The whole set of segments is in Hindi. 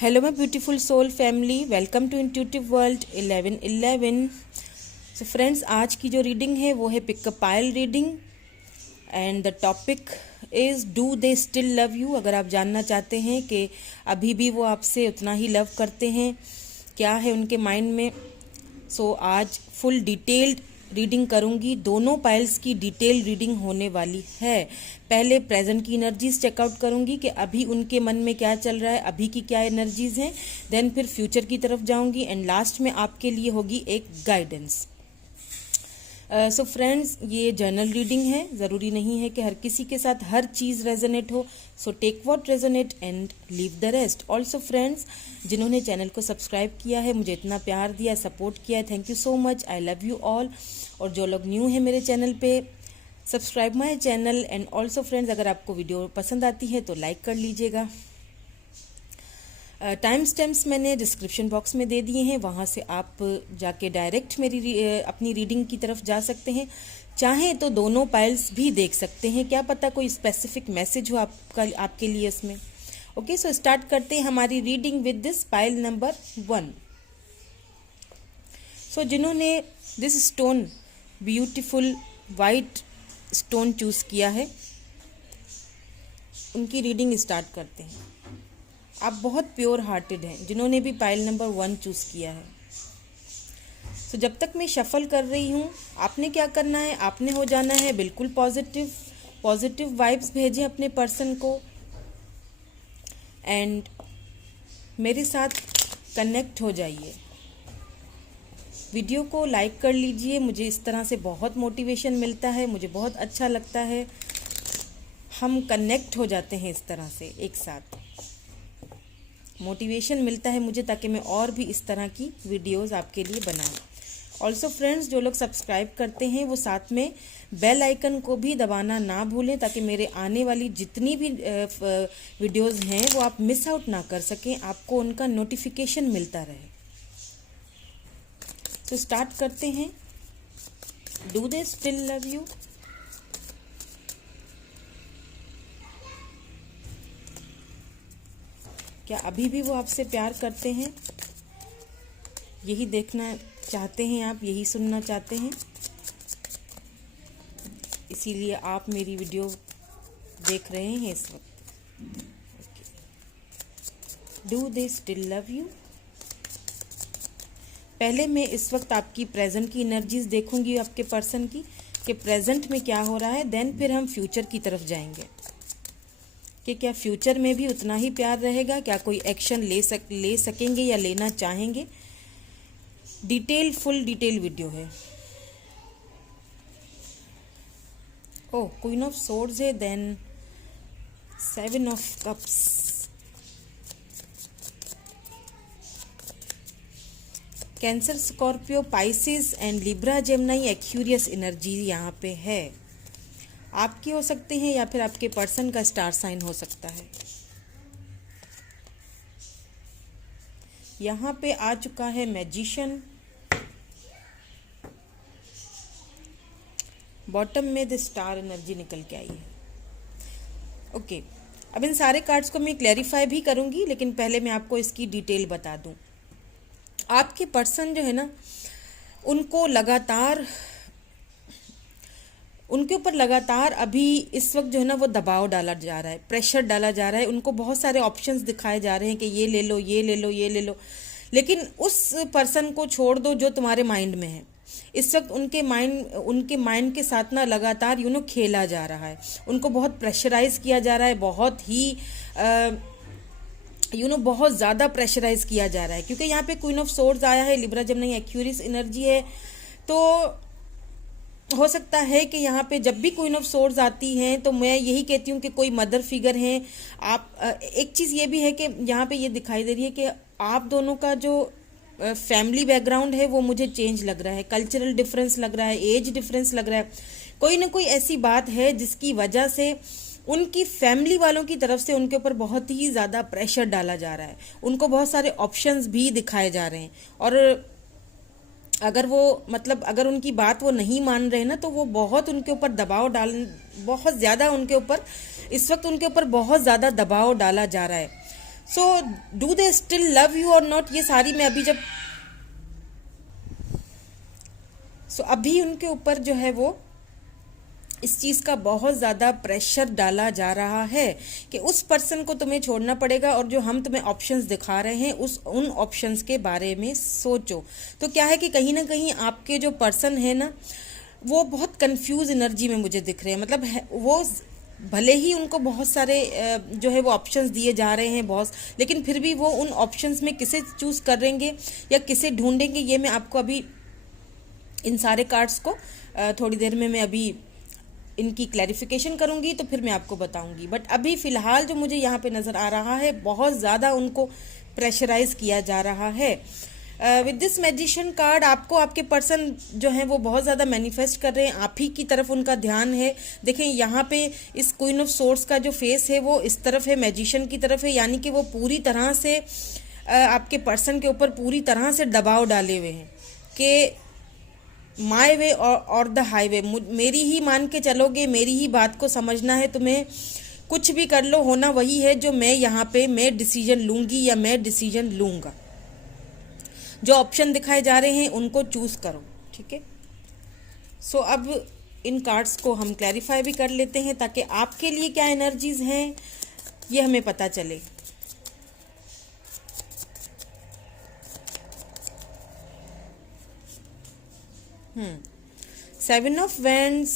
Hello my beautiful soul family, welcome to Intuitive World 1111। So friends, आज की जो रीडिंग है वो है pick a pile reading and the topic is do they still love you. अगर आप जानना चाहते हैं कि अभी भी वो आपसे उतना ही लव करते हैं, क्या है उनके माइंड में, सो आज फुल डिटेल्ड रीडिंग करूंगी। दोनों पाइल्स की डिटेल रीडिंग होने वाली है। पहले प्रेजेंट की एनर्जीज चेकआउट करूंगी कि अभी उनके मन में क्या चल रहा है, अभी की क्या एनर्जीज हैं, देन फिर फ्यूचर की तरफ जाऊंगी एंड लास्ट में आपके लिए होगी एक गाइडेंस। सो फ्रेंड्स, ये जर्नल रीडिंग है, ज़रूरी नहीं है कि हर किसी के साथ हर चीज़ रेजोनेट हो। So take what resonate and leave the rest. Also friends, जिन्होंने चैनल को सब्सक्राइब किया है, मुझे इतना प्यार दिया, सपोर्ट किया है, thank you so much, I love you all. और जो लोग न्यू हैं मेरे चैनल पे, subscribe my channel. And also friends, अगर आपको वीडियो पसंद आती है तो लाइक कर लीजिएगा। टाइम स्टैम्प्स मैंने डिस्क्रिप्शन बॉक्स में दे दिए हैं, वहाँ से आप जाके डायरेक्ट मेरी अपनी रीडिंग की तरफ जा सकते हैं। चाहें तो दोनों पाइल्स भी देख सकते हैं, क्या पता कोई स्पेसिफिक मैसेज हो आपके लिए इसमें। ओके, सो स्टार्ट करते हैं हमारी reading with this pile number 1। सो जिन्होंने this stone, beautiful white stone choose किया है, उनकी रीडिंग स्टार्ट करते हैं। आप बहुत प्योर हार्टेड हैं जिन्होंने भी पाइल नंबर 1 चूज़ किया है। तो जब तक मैं शफल कर रही हूँ, आपने क्या करना है, आपने हो जाना है बिल्कुल पॉजिटिव वाइब्स भेजें अपने पर्सन को एंड मेरे साथ कनेक्ट हो जाइए। वीडियो को लाइक कर लीजिए, मुझे इस तरह से बहुत मोटिवेशन मिलता है, मुझे बहुत अच्छा लगता है। हम कनेक्ट हो जाते हैं इस तरह से, एक साथ मोटिवेशन मिलता है मुझे, ताकि मैं और भी इस तरह की वीडियोस आपके लिए बनाऊं। ऑल्सो फ्रेंड्स, जो लोग सब्सक्राइब करते हैं वो साथ में बेल आइकन को भी दबाना ना भूलें, ताकि मेरे आने वाली जितनी भी वीडियोस हैं वो आप मिस आउट ना कर सकें, आपको उनका नोटिफिकेशन मिलता रहे। तो स्टार्ट करते हैं। Do they still love you. क्या अभी भी वो आपसे प्यार करते हैं? यही देखना चाहते हैं आप, यही सुनना चाहते हैं, इसीलिए आप मेरी वीडियो देख रहे हैं इस वक्त। Do they still love you. पहले मैं इस वक्त आपकी प्रेजेंट की एनर्जीज देखूंगी, आपके पर्सन की, कि प्रेजेंट में क्या हो रहा है, देन फिर हम फ्यूचर की तरफ जाएंगे कि क्या फ्यूचर में भी उतना ही प्यार रहेगा, क्या कोई एक्शन ले सकेंगे या लेना चाहेंगे। फुल डिटेल वीडियो है। ओह, क्वीन ऑफ सोर्ड्स है, then 7 of cups, cancer, Scorpio, Pisces and Libra, Gemini, Aquarius energy यहाँ पे है। आपकी हो सकते हैं या फिर आपके पर्सन का स्टार साइन हो सकता है। यहाँ पे आ चुका है मैजिशियन, बॉटम में द स्टार एनर्जी निकल के आई है। ओके, अब इन सारे कार्ड्स को मैं क्लैरिफाई भी करूंगी, लेकिन पहले मैं आपको इसकी डिटेल बता दूं। आपके पर्सन जो है ना, उनके ऊपर लगातार अभी इस वक्त जो है ना वो दबाव डाला जा रहा है, प्रेशर डाला जा रहा है। उनको बहुत सारे ऑप्शंस दिखाए जा रहे हैं कि ये ले लो, ये ले लो, ये ले लो, लेकिन उस पर्सन को छोड़ दो जो तुम्हारे माइंड में है। इस वक्त उनके माइंड के साथ ना लगातार खेला जा रहा है। उनको बहुत प्रेशराइज किया जा रहा है, बहुत ही बहुत ज़्यादा प्रेशराइज किया जा रहा है, क्योंकि यहाँ पे क्वीन ऑफ सोर्ड्स आया है, लिब्रा, जेमिनी, एक्वेरियस एनर्जी है। तो हो सकता है कि यहाँ पे जब भी क्वीन ऑफ सोर्ड्स आती हैं तो मैं यही कहती हूँ कि कोई मदर फिगर हैं आप। एक चीज़ ये भी है कि यहाँ पे ये दिखाई दे रही है कि आप दोनों का जो फैमिली बैकग्राउंड है वो मुझे चेंज लग रहा है, कल्चरल डिफरेंस लग रहा है, एज डिफरेंस लग रहा है। कोई ना कोई ऐसी बात है जिसकी वजह से उनकी फैमिली वालों की तरफ से उनके ऊपर बहुत ही ज़्यादा प्रेशर डाला जा रहा है। उनको बहुत सारे ऑप्शंस भी दिखाए जा रहे हैं, और अगर अगर उनकी बात वो नहीं मान रहे ना, तो वो बहुत उनके ऊपर बहुत ज़्यादा उनके ऊपर इस वक्त बहुत ज़्यादा दबाव डाला जा रहा है। So do they still love you और नॉट, ये सारी मैं अभी जब अभी उनके ऊपर जो है वो इस चीज़ का बहुत ज़्यादा प्रेशर डाला जा रहा है कि उस पर्सन को तुम्हें छोड़ना पड़ेगा, और जो हम तुम्हें ऑप्शंस दिखा रहे हैं उन ऑप्शंस के बारे में सोचो। तो क्या है कि कहीं ना कहीं आपके जो पर्सन है ना, वो बहुत कंफ्यूज एनर्जी में मुझे दिख रहे हैं। मतलब वो भले ही उनको बहुत सारे जो है वो ऑप्शंस दिए जा रहे हैं बहुत, लेकिन फिर भी वो उन ऑप्शंस में किसे चूज़ करेंगे या किसे ढूंढेंगे, ये मैं आपको अभी इन सारे कार्ड्स को थोड़ी देर में मैं अभी इनकी क्लैरिफिकेशन करूंगी, तो फिर मैं आपको बताऊंगी। बट अभी फ़िलहाल जो मुझे यहाँ पे नज़र आ रहा है, बहुत ज़्यादा उनको प्रेशराइज किया जा रहा है। विद दिस मैजिशियन कार्ड आपको आपके पर्सन जो हैं वो बहुत ज़्यादा मैनिफेस्ट कर रहे हैं, आप ही की तरफ उनका ध्यान है। देखें यहाँ पे इस क्वीन ऑफ सोर्ड्स का जो फेस है वो इस तरफ है, मैजिशियन की तरफ है, यानी कि वो पूरी तरह से आपके पर्सन के ऊपर पूरी तरह से दबाव डाले हुए हैं कि माई वे और द हाईवे, मेरी ही मान के चलोगे, मेरी ही बात को समझना है तुम्हें, कुछ भी कर लो, होना वही है जो मैं यहाँ पे मैं डिसीजन लूँगी या मैं डिसीजन लूँगा। जो ऑप्शन दिखाए जा रहे हैं उनको चूज़ करो, ठीक है। सो अब इन कार्ड्स को हम क्लैरिफाई भी कर लेते हैं ताकि आपके लिए क्या एनर्जीज हैं ये हमें पता चले। Seven of vends,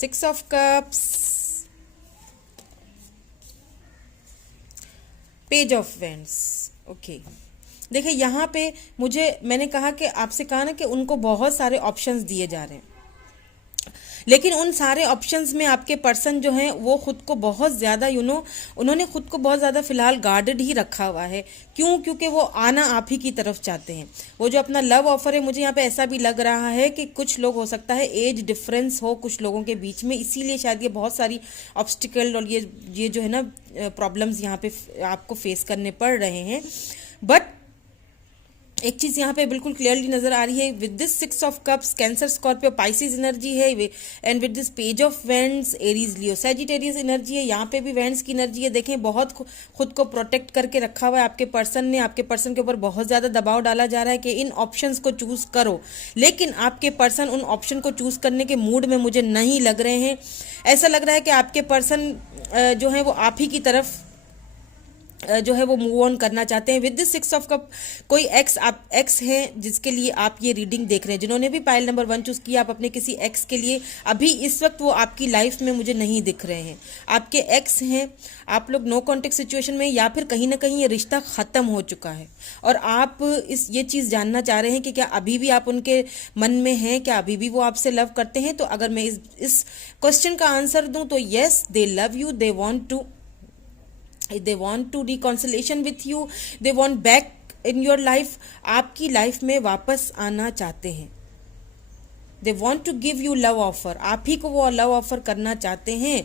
six of cups, page of wands. Okay, देखिए यहाँ पे मैंने कहा कि आपसे कहा ना कि उनको बहुत सारे ऑप्शंस दिए जा रहे हैं, लेकिन उन सारे ऑप्शंस में आपके पर्सन जो हैं वो खुद को बहुत ज़्यादा उन्होंने खुद को बहुत ज़्यादा फिलहाल गार्डेड ही रखा हुआ है। क्यों? क्योंकि वो आना आप ही की तरफ चाहते हैं। वो जो अपना लव ऑफर है, मुझे यहाँ पे ऐसा भी लग रहा है कि कुछ लोग, हो सकता है एज डिफरेंस हो कुछ लोगों के बीच में, इसीलिए शायद ये बहुत सारी ऑब्स्टिकल और ये जो है ना प्रॉब्लम्स यहाँ पे आपको फेस करने पड़ रहे हैं। बट एक चीज़ यहाँ पे बिल्कुल क्लियरली नजर आ रही है, with this six of cups cancer Scorpio Pisces energy है, and with this page of wands Aries Leo Sagittarius energy है। यहाँ पे भी वेंड्स की एनर्जी है। देखें, बहुत खुद को प्रोटेक्ट करके रखा हुआ है आपके पर्सन ने। आपके पर्सन के ऊपर बहुत ज़्यादा दबाव डाला जा रहा है कि इन ऑप्शंस को चूज़ करो, लेकिन आपके पर्सन उन ऑप्शन को चूज़ करने के मूड में मुझे नहीं लग रहे हैं। ऐसा लग रहा है कि आपके पर्सन जो है वो आप ही की तरफ जो है वो मूव ऑन करना चाहते हैं। With this six of cup कोई एक्स हैं जिसके लिए आप ये रीडिंग देख रहे हैं। जिन्होंने भी पाइल नंबर 1 चूज किया, आप अपने किसी एक्स के लिए अभी इस वक्त वो आपकी लाइफ में मुझे नहीं दिख रहे हैं। आपके एक्स हैं, आप लोग नो कॉन्टेक्ट सिचुएशन में, या फिर कहीं ना कहीं ये रिश्ता खत्म हो चुका है और आप ये चीज़ जानना चाह रहे हैं कि क्या अभी भी आप उनके मन में हैं, क्या अभी भी वो आपसे लव करते हैं। तो अगर मैं इस क्वेश्चन का आंसर दूं तो yes, they love you, they want to reconciliation with you, they want back in your life, आपकी लाइफ में वापस आना चाहते हैं। they want to give you love offer, आप ही को वो लव ऑफर करना चाहते हैं।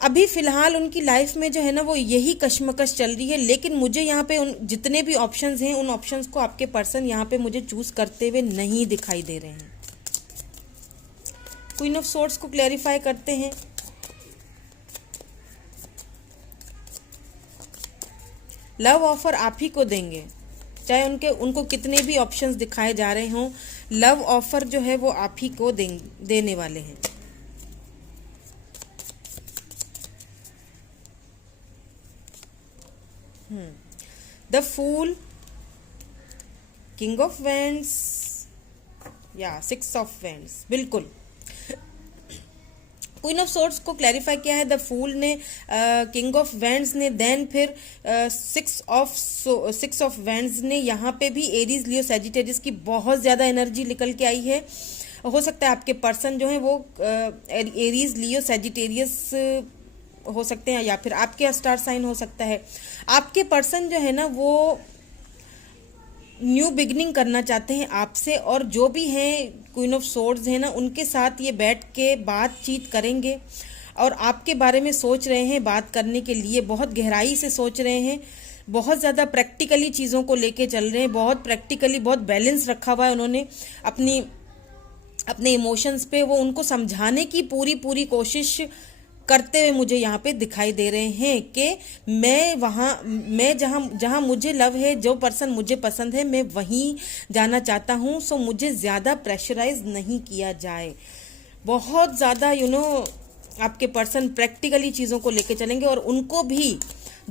अभी फिलहाल उनकी लाइफ में जो है ना वो यही कश्मकश चल रही है, लेकिन मुझे यहाँ पे उन जितने भी ऑप्शंस हैं उन ऑप्शंस को आपके पर्सन यहाँ पे मुझे चूज करते हुए नहीं दिखाई दे रहे हैं। क्वीन ऑफ सोर्ड्स को क्लैरिफाई करते हैं। लव ऑफर आप ही को देंगे, चाहे उनको कितने भी ऑप्शंस दिखाए जा रहे हों, लव ऑफर जो है वो आप ही को देने वाले हैं। The fool, king of wands, या सिक्स ऑफ वेंड्स, बिल्कुल क्वीन ऑफ सोर्ड्स को क्लैरिफाई किया है द फूल ने, किंग ऑफ वेंड्स ने, देन फिर सिक्स ऑफ वेंड्स ने। यहाँ पे भी एरीज लियो सैजिटेरियस की बहुत ज़्यादा एनर्जी निकल के आई है। हो सकता है आपके पर्सन जो है वो एरीज लियो सैजिटेरियस हो सकते हैं, या फिर आपके स्टार साइन हो सकता है। आपके पर्सन जो है ना वो न्यू बिगनिंग करना चाहते हैं आपसे, और जो भी हैं क्वीन ऑफ सोर्ड्स हैं ना, उनके साथ ये बैठ के बातचीत करेंगे और आपके बारे में सोच रहे हैं। बात करने के लिए बहुत गहराई से सोच रहे हैं, बहुत ज़्यादा प्रैक्टिकली चीज़ों को लेके चल रहे हैं, बहुत प्रैक्टिकली, बहुत बैलेंस रखा हुआ है उन्होंने अपने इमोशंस पे। वो उनको समझाने की पूरी कोशिश करते हुए मुझे यहाँ पे दिखाई दे रहे हैं कि मैं जहाँ मुझे लव है, जो पर्सन मुझे पसंद है, मैं वहीं जाना चाहता हूँ। सो मुझे ज़्यादा प्रेशराइज नहीं किया जाए। बहुत ज़्यादा आपके पर्सन प्रैक्टिकली चीज़ों को लेके चलेंगे और उनको भी,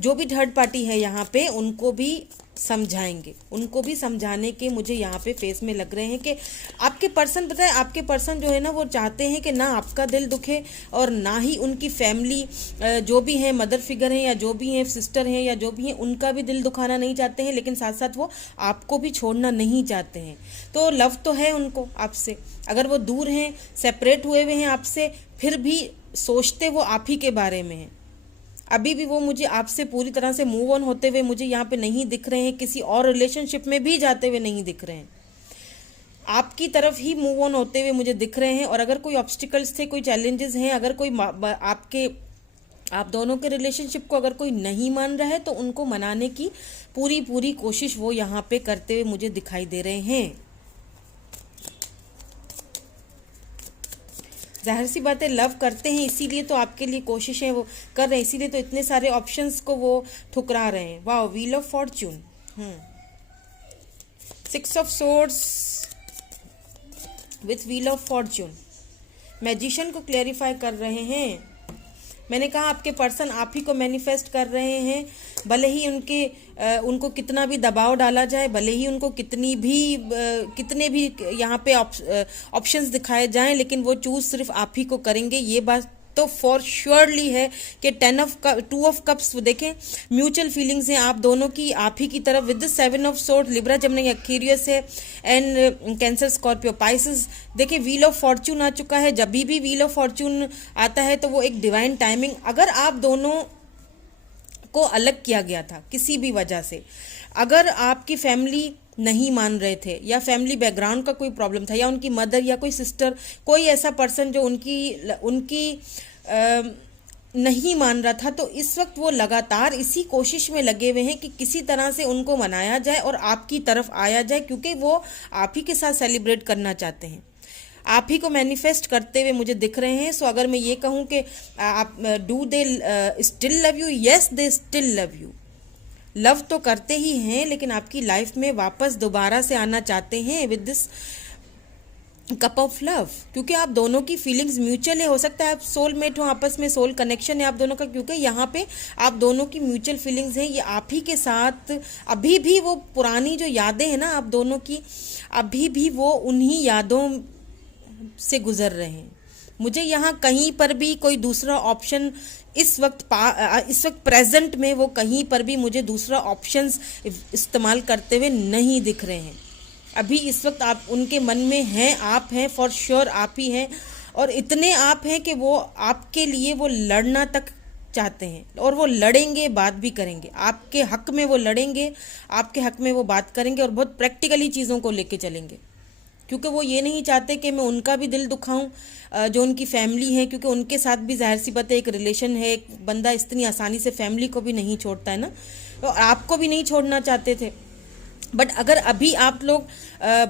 जो भी थर्ड पार्टी है यहाँ पे, उनको भी समझाएंगे। उनको भी समझाने के मुझे यहाँ पे फेस में लग रहे हैं कि आपके पर्सन, पता है आपके पर्सन जो है ना, वो चाहते हैं कि ना आपका दिल दुखे और ना ही उनकी फैमिली, जो भी है, मदर फिगर हैं या जो भी हैं, सिस्टर हैं या जो भी हैं, उनका भी दिल दुखाना नहीं चाहते हैं, लेकिन साथ साथ वो आपको भी छोड़ना नहीं चाहते हैं। तो लव तो है उनको आपसे, अगर वो दूर हैं, सेपरेट हुए हुए हैं आपसे, फिर भी सोचते वो आप ही के बारे में हैं। अभी भी वो मुझे आपसे पूरी तरह से मूव ऑन होते हुए मुझे यहाँ पे नहीं दिख रहे हैं, किसी और रिलेशनशिप में भी जाते हुए नहीं दिख रहे हैं, आपकी तरफ ही मूव ऑन होते हुए मुझे दिख रहे हैं। और अगर कोई ऑब्स्टिकल्स थे, कोई चैलेंजेस हैं, अगर कोई आप दोनों के रिलेशनशिप को अगर कोई नहीं मान रहा है, तो उनको मनाने की पूरी कोशिश वो यहाँ पे करते हुए मुझे दिखाई दे रहे हैं। जाहिर सी बात है, लव करते हैं इसीलिए तो आपके लिए कोशिशें वो कर रहे हैं, इसीलिए तो इतने सारे ऑप्शंस को वो ठुकरा रहे हैं। वाह, wheel of Fortune, 6 of swords with wheel of Fortune, magician को क्लेरिफाई कर रहे हैं। मैंने कहा आपके पर्सन आप ही को मैनिफेस्ट कर रहे हैं, भले ही उनको कितना भी दबाव डाला जाए, भले ही उनको कितने भी यहाँ पे ऑप्शंस दिखाए जाएं, लेकिन वो चूज सिर्फ आप ही को करेंगे। ये बात तो फॉर श्योरली है कि 2 ऑफ कप्स देखें, म्यूचुअल फीलिंग्स हैं आप दोनों की, आप ही की तरफ, with the 7 of sword, Libra, जमनी, एक्वेरियस है, एंड कैंसर, स्कॉर्पियो, पाइसेस। देखिए व्हील ऑफ फॉर्च्यून आ चुका है। जब भी व्हील ऑफ फॉर्च्यून आता है तो वो एक डिवाइन टाइमिंग, अगर आप दोनों को अलग किया गया था किसी भी वजह से, अगर आपकी फैमिली नहीं मान रहे थे या फैमिली बैकग्राउंड का कोई प्रॉब्लम था, या उनकी मदर या कोई सिस्टर, कोई ऐसा पर्सन जो उनकी नहीं मान रहा था, तो इस वक्त वो लगातार इसी कोशिश में लगे हुए हैं कि किसी तरह से उनको मनाया जाए और आपकी तरफ आया जाए, क्योंकि वो आप ही के साथ सेलिब्रेट करना चाहते हैं, आप ही को मैनिफेस्ट करते हुए मुझे दिख रहे हैं। सो अगर मैं ये कहूँ कि आप do they still love you, yes they still love you, love तो करते ही हैं, लेकिन आपकी लाइफ में वापस दोबारा से आना चाहते हैं with this cup of love, क्योंकि आप दोनों की फीलिंग्स म्यूचुअल है। हो सकता है आप सोलमेट हो, आपस में सोल कनेक्शन है आप दोनों का, क्योंकि यहाँ पे आप दोनों की म्यूचुअल फीलिंग्स हैं। ये आप ही के साथ अभी भी वो पुरानी जो यादें हैं ना आप दोनों की, अभी भी वो उन्हीं यादों से गुजर रहे हैं। मुझे यहाँ कहीं पर भी कोई दूसरा ऑप्शन इस वक्त प्रेजेंट में वो कहीं पर भी मुझे दूसरा ऑप्शंस इस्तेमाल करते हुए नहीं दिख रहे हैं। अभी इस वक्त आप उनके मन में हैं, आप हैं, फॉर श्योर आप ही हैं, और इतने आप हैं कि वो आपके लिए वो लड़ना तक चाहते हैं, और वो लड़ेंगे, बात भी करेंगे आपके हक में, वो लड़ेंगे आपके हक में, वो बात करेंगे और बहुत प्रैक्टिकली चीज़ों को लेके चलेंगे, क्योंकि वो ये नहीं चाहते कि मैं उनका भी दिल दुखाऊं, जो उनकी फैमिली है, क्योंकि उनके साथ भी जाहिर सी बात है एक रिलेशन है, एक बंदा इतनी आसानी से फैमिली को भी नहीं छोड़ता है ना, तो आपको भी नहीं छोड़ना चाहते थे। बट अगर अभी आप लोग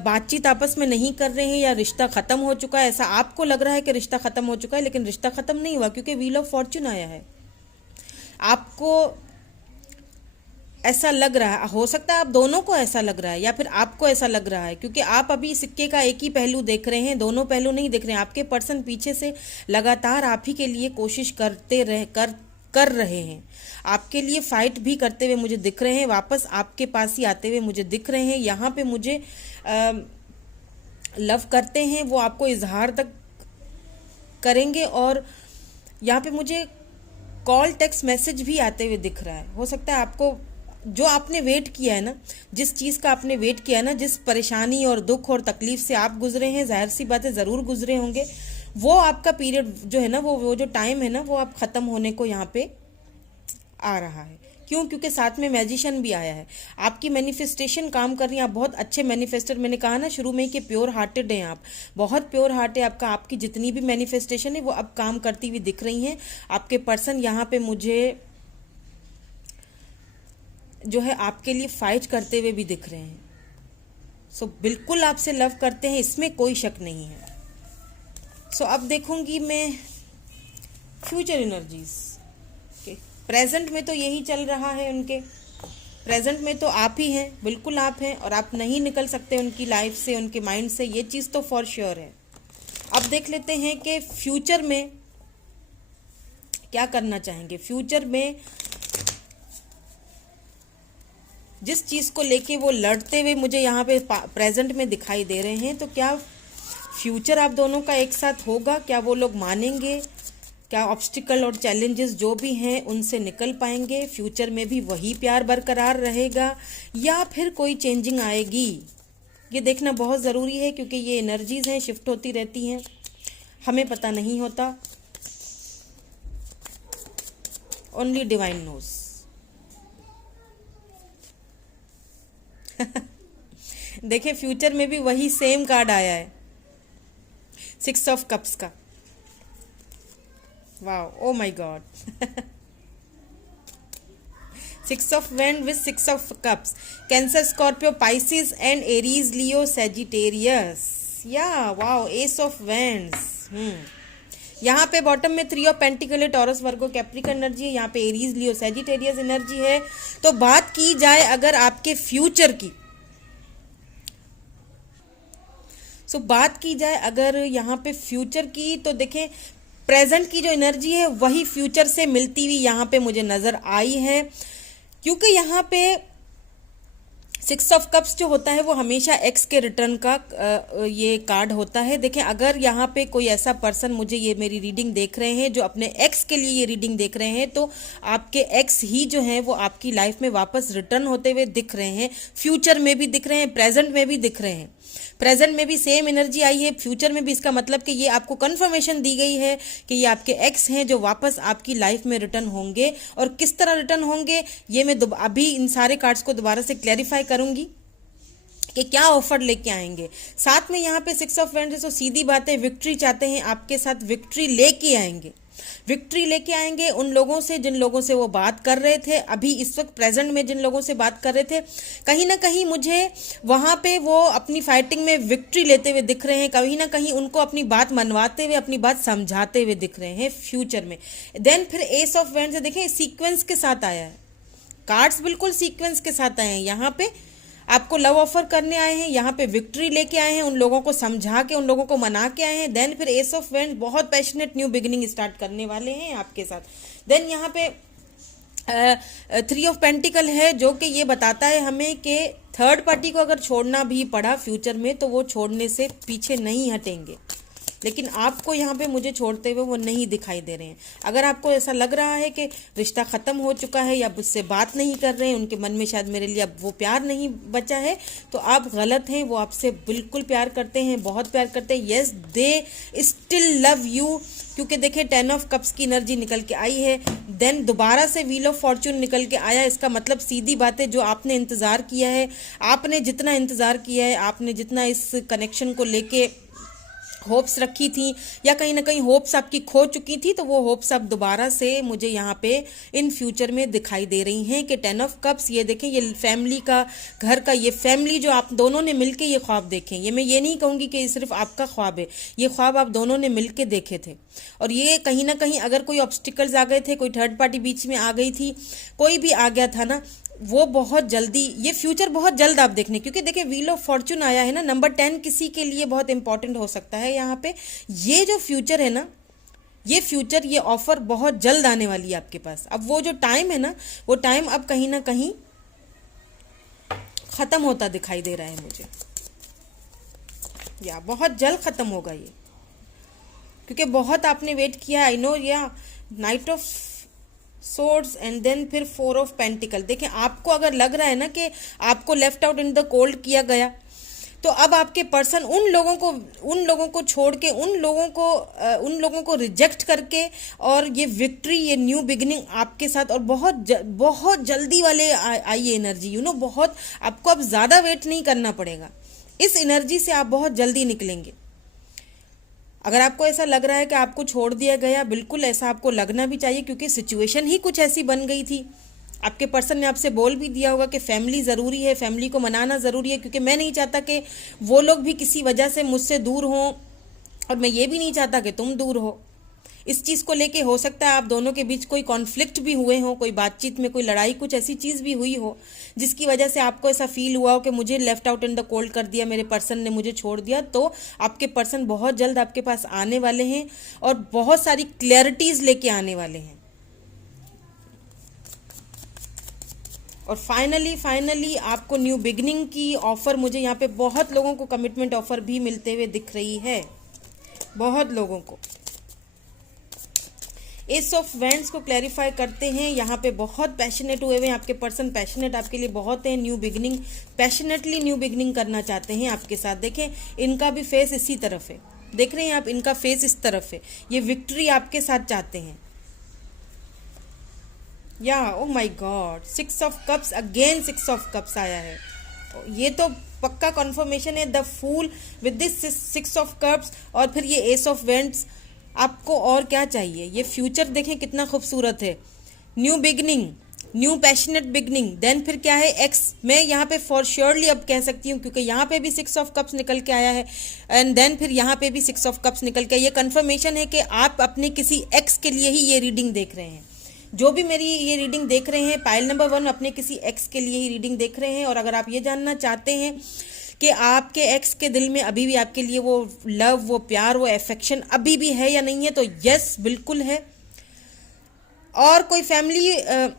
बातचीत आपस में नहीं कर रहे हैं या रिश्ता ख़त्म हो चुका है, ऐसा आपको लग रहा है कि रिश्ता ख़त्म हो चुका है, लेकिन रिश्ता ख़त्म नहीं हुआ, क्योंकि व्हील ऑफ फॉर्च्यून आया है। आपको ऐसा लग रहा है, हो सकता है आप दोनों को ऐसा लग रहा है या फिर आपको ऐसा लग रहा है, क्योंकि आप अभी सिक्के का एक ही पहलू देख रहे हैं, दोनों पहलू नहीं देख रहे हैं। आपके पर्सन पीछे से लगातार आप ही के लिए कोशिश कर रहे हैं, आपके लिए फाइट भी करते हुए मुझे दिख रहे हैं, वापस आपके पास ही आते हुए मुझे दिख रहे हैं। यहाँ पे मुझे लव करते हैं, वो आपको इजहार तक करेंगे, और यहाँ पे मुझे कॉल, टेक्स्ट मैसेज भी आते हुए दिख रहा है। हो सकता है आपको जो आपने वेट किया है ना, जिस चीज़ का आपने वेट किया है ना, जिस परेशानी और दुख और तकलीफ से आप गुजरे हैं, जाहिर सी बात है ज़रूर गुजरे होंगे, वो आपका पीरियड जो है ना, वो जो टाइम है ना, वो आप ख़त्म होने को यहाँ पे आ रहा है। क्यों? क्योंकि साथ में मैजिशियन भी आया है, आपकी मैनिफेस्टेशन काम कर रही है, आप बहुत अच्छे मैनिफेस्टर, मैंने कहा ना शुरू में कि प्योर हार्टेड हैं आप, बहुत प्योर हार्ट है आपका, आपकी जितनी भी मैनिफेस्टेशन है वो अब काम करती हुई दिख रही हैं। आपके पर्सन यहाँ पे मुझे जो है आपके लिए फाइट करते हुए भी दिख रहे हैं। सो बिल्कुल आपसे लव करते हैं, इसमें कोई शक नहीं है। सो अब देखूंगी मैं फ्यूचर एनर्जीज। ओके, प्रेजेंट में तो यही चल रहा है उनके, प्रेजेंट में तो आप ही हैं, बिल्कुल आप हैं, और आप नहीं निकल सकते उनकी लाइफ से, उनके माइंड से, ये चीज़ तो फॉर श्योर है। अब देख लेते हैं कि फ्यूचर में क्या करना चाहेंगे। फ्यूचर में जिस चीज़ को लेके वो लड़ते हुए मुझे यहाँ पे प्रेजेंट में दिखाई दे रहे हैं, तो क्या फ्यूचर आप दोनों का एक साथ होगा? क्या वो लोग मानेंगे? क्या ऑब्स्टिकल और चैलेंजेस जो भी हैं उनसे निकल पाएंगे? फ्यूचर में भी वही प्यार बरकरार रहेगा या फिर कोई चेंजिंग आएगी? ये देखना बहुत ज़रूरी है, क्योंकि ये एनर्जीज हैं, शिफ्ट होती रहती हैं, हमें पता नहीं होता, ओनली डिवाइन नोज। देखिए, फ्यूचर में भी वही सेम कार्ड आया है, 6 ऑफ कप्स का। Wow, O my god. 6 of wand with 6 of cups, cancer, Scorpio, Pisces and Aries, Leo, Sagittarius. या वाओ, एस ऑफ वैंड्स। यहाँ पे बॉटम में 3 ऑफ पेंटिकल है, टॉरस, वर्गो, कैप्रिकॉर्न एनर्जी है। यहाँ पे एरीज, लियो, सेजिटेरियस एनर्जी है। तो बात की जाए अगर आपके फ्यूचर की, बात की जाए अगर यहाँ पे फ्यूचर की, तो देखें प्रेजेंट की जो एनर्जी है वही फ्यूचर से मिलती हुई यहाँ पे मुझे नजर आई है, क्योंकि यहाँ पे 6 ऑफ कप्स जो होता है वो हमेशा एक्स के रिटर्न का ये कार्ड होता है। देखें, अगर यहाँ पे कोई ऐसा पर्सन, मुझे ये मेरी रीडिंग देख रहे हैं जो अपने एक्स के लिए ये रीडिंग देख रहे हैं, तो आपके एक्स ही जो हैं वो आपकी लाइफ में वापस रिटर्न होते हुए दिख रहे हैं। फ्यूचर में भी दिख रहे हैं, प्रेजेंट में भी दिख रहे हैं। प्रेजेंट में भी सेम एनर्जी आई है, फ्यूचर में भी। इसका मतलब कि ये आपको कंफर्मेशन दी गई है कि ये आपके एक्स हैं जो वापस आपकी लाइफ में रिटर्न होंगे। और किस तरह रिटर्न होंगे ये मैं अभी इन सारे कार्ड्स को दोबारा से क्लैरिफाई करूंगी कि क्या ऑफर लेके आएंगे। साथ में यहाँ पे 6 ऑफ वैंड्स है, तो सीधी बात है, विक्ट्री चाहते हैं आपके साथ, विक्ट्री लेके आएंगे। विक्ट्री लेके आएंगे उन लोगों से जिन लोगों से वो बात कर रहे थे, अभी इस वक्त प्रेजेंट में जिन लोगों से बात कर रहे थे, कहीं ना कहीं मुझे वहाँ पे वो अपनी फाइटिंग में विक्ट्री लेते हुए दिख रहे हैं, कहीं ना कहीं उनको अपनी बात मनवाते हुए, अपनी बात समझाते हुए दिख रहे हैं फ्यूचर में। देन फिर एस ऑफ वैंड्स है, देखें सीक्वेंस के साथ आया है, कार्ड्स बिल्कुल सीक्वेंस के साथ आए हैं। यहाँ पे आपको लव ऑफर करने आए हैं, यहाँ पे विक्ट्री लेके आए हैं, उन लोगों को समझा के, उन लोगों को मना के आए हैं। देन फिर एस ऑफ वैंड्स, बहुत पैशनेट न्यू बिगिनिंग स्टार्ट करने वाले हैं आपके साथ। देन यहाँ पे 3 ऑफ पेंटिकल है, जो कि ये बताता है हमें कि थर्ड पार्टी को अगर छोड़ना भी पड़ा फ्यूचर में तो वो छोड़ने से पीछे नहीं हटेंगे, लेकिन आपको यहाँ पे मुझे छोड़ते हुए वो नहीं दिखाई दे रहे हैं। अगर आपको ऐसा लग रहा है कि रिश्ता ख़त्म हो चुका है या मुझसे बात नहीं कर रहे हैं, उनके मन में शायद मेरे लिए अब वो प्यार नहीं बचा है, तो आप गलत हैं। वो आपसे बिल्कुल प्यार करते हैं, बहुत प्यार करते हैं। Yes, they still love you, क्योंकि देखिए 10 ऑफ कप्स की एनर्जी निकल के आई है। देन दोबारा से व्हील ऑफ फॉर्च्यून निकल के आया। इसका मतलब सीधी बात है, जो आपने इंतज़ार किया है, आपने जितना इंतज़ार किया है, आपने जितना इस कनेक्शन को लेके होप्स रखी थी, या कहीं ना कहीं होप्स आपकी खो चुकी थी, तो वो होप्स अब दोबारा से मुझे यहाँ पे इन फ्यूचर में दिखाई दे रही हैं कि 10 ऑफ कप्स, ये देखें, ये फैमिली का, घर का, ये फैमिली जो आप दोनों ने मिलके ये ख्वाब देखें। ये मैं ये नहीं कहूँगी कि ये सिर्फ आपका ख्वाब है, ये ख्वाब आप दोनों ने मिलके देखे थे। और ये कहीं ना कहीं अगर कोई ऑब्स्टिकल्स आ गए थे, कोई थर्ड पार्टी बीच में आ गई थी, कोई भी आ गया था ना, वो बहुत जल्दी, ये फ्यूचर बहुत जल्द आप देखने, क्योंकि देखिए व्हील ऑफ फॉर्च्यून आया है ना, नंबर 10 किसी के लिए बहुत इंपॉर्टेंट हो सकता है यहाँ पे। ये जो फ्यूचर है ना, ये फ्यूचर, ये ऑफर बहुत जल्द आने वाली है आपके पास। अब वो जो टाइम है ना, वो टाइम अब कहीं ना कहीं खत्म होता दिखाई दे रहा है मुझे, या बहुत जल्द खत्म होगा ये, क्योंकि बहुत आपने वेट किया। I know, yeah knight of swords and then फिर 4 ऑफ पेंटिकल। देखिए, आपको अगर लग रहा है ना कि आपको left out in the cold किया गया, तो अब आपके पर्सन उन लोगों को छोड़ के, उन लोगों को रिजेक्ट करके, और ये विक्ट्री, ये न्यू बिगिनिंग आपके साथ, और बहुत जल्दी वाले आई ये एनर्जी, यू नो, बहुत आपको अब ज़्यादा वेट नहीं करना पड़ेगा। इस एनर्जी से आप बहुत जल्दी निकलेंगे। अगर आपको ऐसा लग रहा है कि आपको छोड़ दिया गया, बिल्कुल ऐसा आपको लगना भी चाहिए, क्योंकि सिचुएशन ही कुछ ऐसी बन गई थी। आपके पर्सन ने आपसे बोल भी दिया होगा कि फैमिली ज़रूरी है, फैमिली को मनाना ज़रूरी है, क्योंकि मैं नहीं चाहता कि वो लोग भी किसी वजह से मुझसे दूर हों, और मैं ये भी नहीं चाहता कि तुम दूर हो। इस चीज़ को लेके हो सकता है आप दोनों के बीच कोई कॉन्फ्लिक्ट भी हुए हो, कोई बातचीत में कोई लड़ाई, कुछ ऐसी चीज़ भी हुई हो जिसकी वजह से आपको ऐसा फील हुआ हो कि मुझे left out in the cold कर दिया, मेरे पर्सन ने मुझे छोड़ दिया। तो आपके पर्सन बहुत जल्द आपके पास आने वाले हैं और बहुत सारी क्लैरिटीज लेके आने वाले हैं। और फाइनली आपको न्यू बिगनिंग की ऑफर, मुझे यहाँ पे बहुत लोगों को कमिटमेंट ऑफर भी मिलते हुए दिख रही है, बहुत लोगों को। एस ऑफ वेंड्स को क्लैरिफाई करते हैं, यहाँ पे बहुत पैशनेट हुए हुए हैं आपके पर्सन, पैशनेट आपके लिए बहुत है, new beginning, passionately new beginning करना चाहते हैं आपके साथ। देखें इनका भी फेस इसी तरफ है, देख रहे हैं आप, इनका फेस इस तरफ है, ये विक्ट्री आपके साथ चाहते हैं। Yeah oh my god, 6 of cups, again 6 of cups आया है, ये तो पक्का कन्फर्मेशन है। The fool with this 6 of cups और फिर ये एस ऑफ वेंड्स, आपको और क्या चाहिए? ये फ्यूचर देखें कितना खूबसूरत है, new beginning, new passionate beginning. Then फिर क्या है, एक्स, मैं यहाँ पे फॉर श्योरली अब कह सकती हूँ क्योंकि यहाँ पे भी 6 ऑफ कप्स निकल के आया है एंड देन फिर यहाँ पे भी 6 ऑफ कप्स निकल के, ये कन्फर्मेशन है कि आप अपने किसी एक्स के लिए ही ये रीडिंग देख रहे हैं। जो भी मेरी ये रीडिंग देख रहे हैं, पाइल नंबर 1 अपने किसी एक्स के लिए ही रीडिंग देख रहे हैं। और अगर आप ये जानना चाहते हैं कि आपके एक्स के दिल में अभी भी आपके लिए वो लव, वो प्यार, वो अफेक्शन अभी भी है या नहीं है, तो यस बिल्कुल है। और कोई फैमिली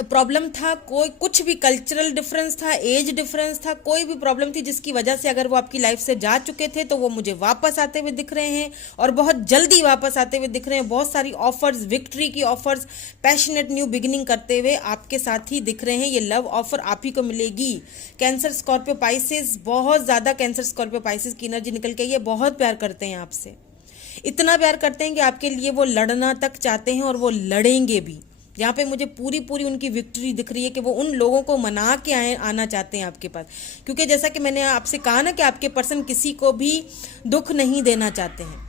प्रॉब्लम था, कोई कुछ भी कल्चरल डिफरेंस था, एज डिफरेंस था, कोई भी प्रॉब्लम थी जिसकी वजह से अगर वो आपकी लाइफ से जा चुके थे तो वो मुझे वापस आते हुए दिख रहे हैं और बहुत जल्दी वापस आते हुए दिख रहे हैं। बहुत सारी ऑफर्स, विक्ट्री की ऑफर्स, पैशनेट न्यू बिगिनिंग करते हुए आपके साथ ही दिख रहे हैं। ये लव ऑफर आप ही को मिलेगी। कैंसर, स्कॉर्पियो, पाइसेस, बहुत ज़्यादा कैंसर, स्कॉर्पियो, पाइसेस की एनर्जी निकल के, ये बहुत प्यार करते हैं आपसे, इतना प्यार करते हैं कि आपके लिए वो लड़ना तक चाहते हैं और वो लड़ेंगे भी। यहाँ पे मुझे पूरी उनकी विक्ट्री दिख रही है कि वो उन लोगों को मना के आना चाहते हैं आपके पास, क्योंकि जैसा कि मैंने आपसे कहा ना कि आपके पर्सन किसी को भी दुख नहीं देना चाहते हैं,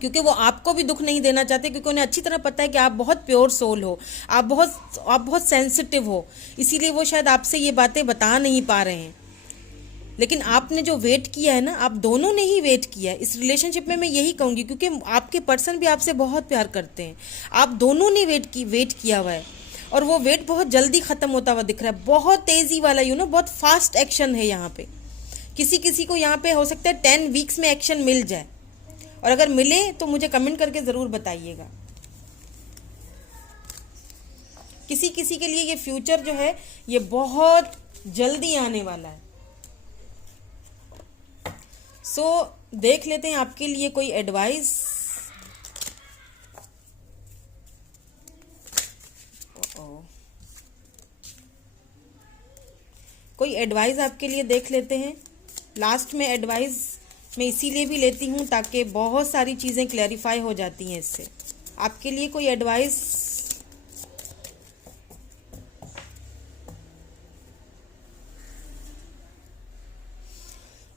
क्योंकि वो आपको भी दुख नहीं देना चाहते, क्योंकि उन्हें अच्छी तरह पता है कि आप बहुत प्योर सोल हो, आप बहुत सेंसिटिव हो, इसीलिए वो शायद आपसे ये बातें बता नहीं पा रहे हैं। लेकिन आपने जो वेट किया है ना, आप दोनों ने ही वेट किया है इस रिलेशनशिप में, मैं यही कहूँगी, क्योंकि आपके पर्सन भी आपसे बहुत प्यार करते हैं। आप दोनों ने वेट किया हुआ है और वो वेट बहुत जल्दी ख़त्म होता हुआ दिख रहा है, बहुत तेज़ी वाला, बहुत फास्ट एक्शन है यहाँ पे। किसी को यहाँ पे हो सकता है 10 वीक्स में एक्शन मिल जाए, और अगर मिले तो मुझे कमेंट करके ज़रूर बताइएगा। किसी के लिए ये फ्यूचर जो है ये बहुत जल्दी आने वाला है। सो देख लेते हैं आपके लिए कोई एडवाइस। कोई एडवाइस आपके लिए देख लेते हैं। लास्ट में एडवाइस मैं इसीलिए भी लेती हूँ ताकि बहुत सारी चीज़ें क्लैरिफाई हो जाती हैं इससे। आपके लिए कोई advice.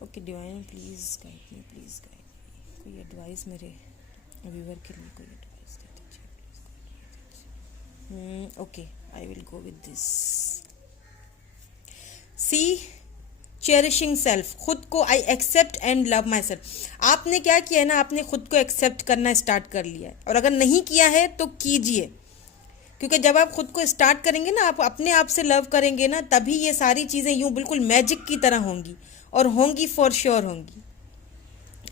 Okay divine, please guide me, please guide me. कोई एडवाइस मेरे व्यूअर के लिए कोई एडवाइस दे दीजिए। Okay, I will go with this. See, cherishing self, खुद को, I accept and love myself. आपने क्या किया है ना, आपने खुद को एक्सेप्ट करना स्टार्ट कर लिया है, और अगर नहीं किया है तो कीजिए, क्योंकि जब आप खुद को स्टार्ट करेंगे ना, आप अपने आप से लव करेंगे ना, तभी ये सारी चीज़ें यूँ बिल्कुल मैजिक की तरह होंगी, और होंगी, फॉर श्योर होंगी।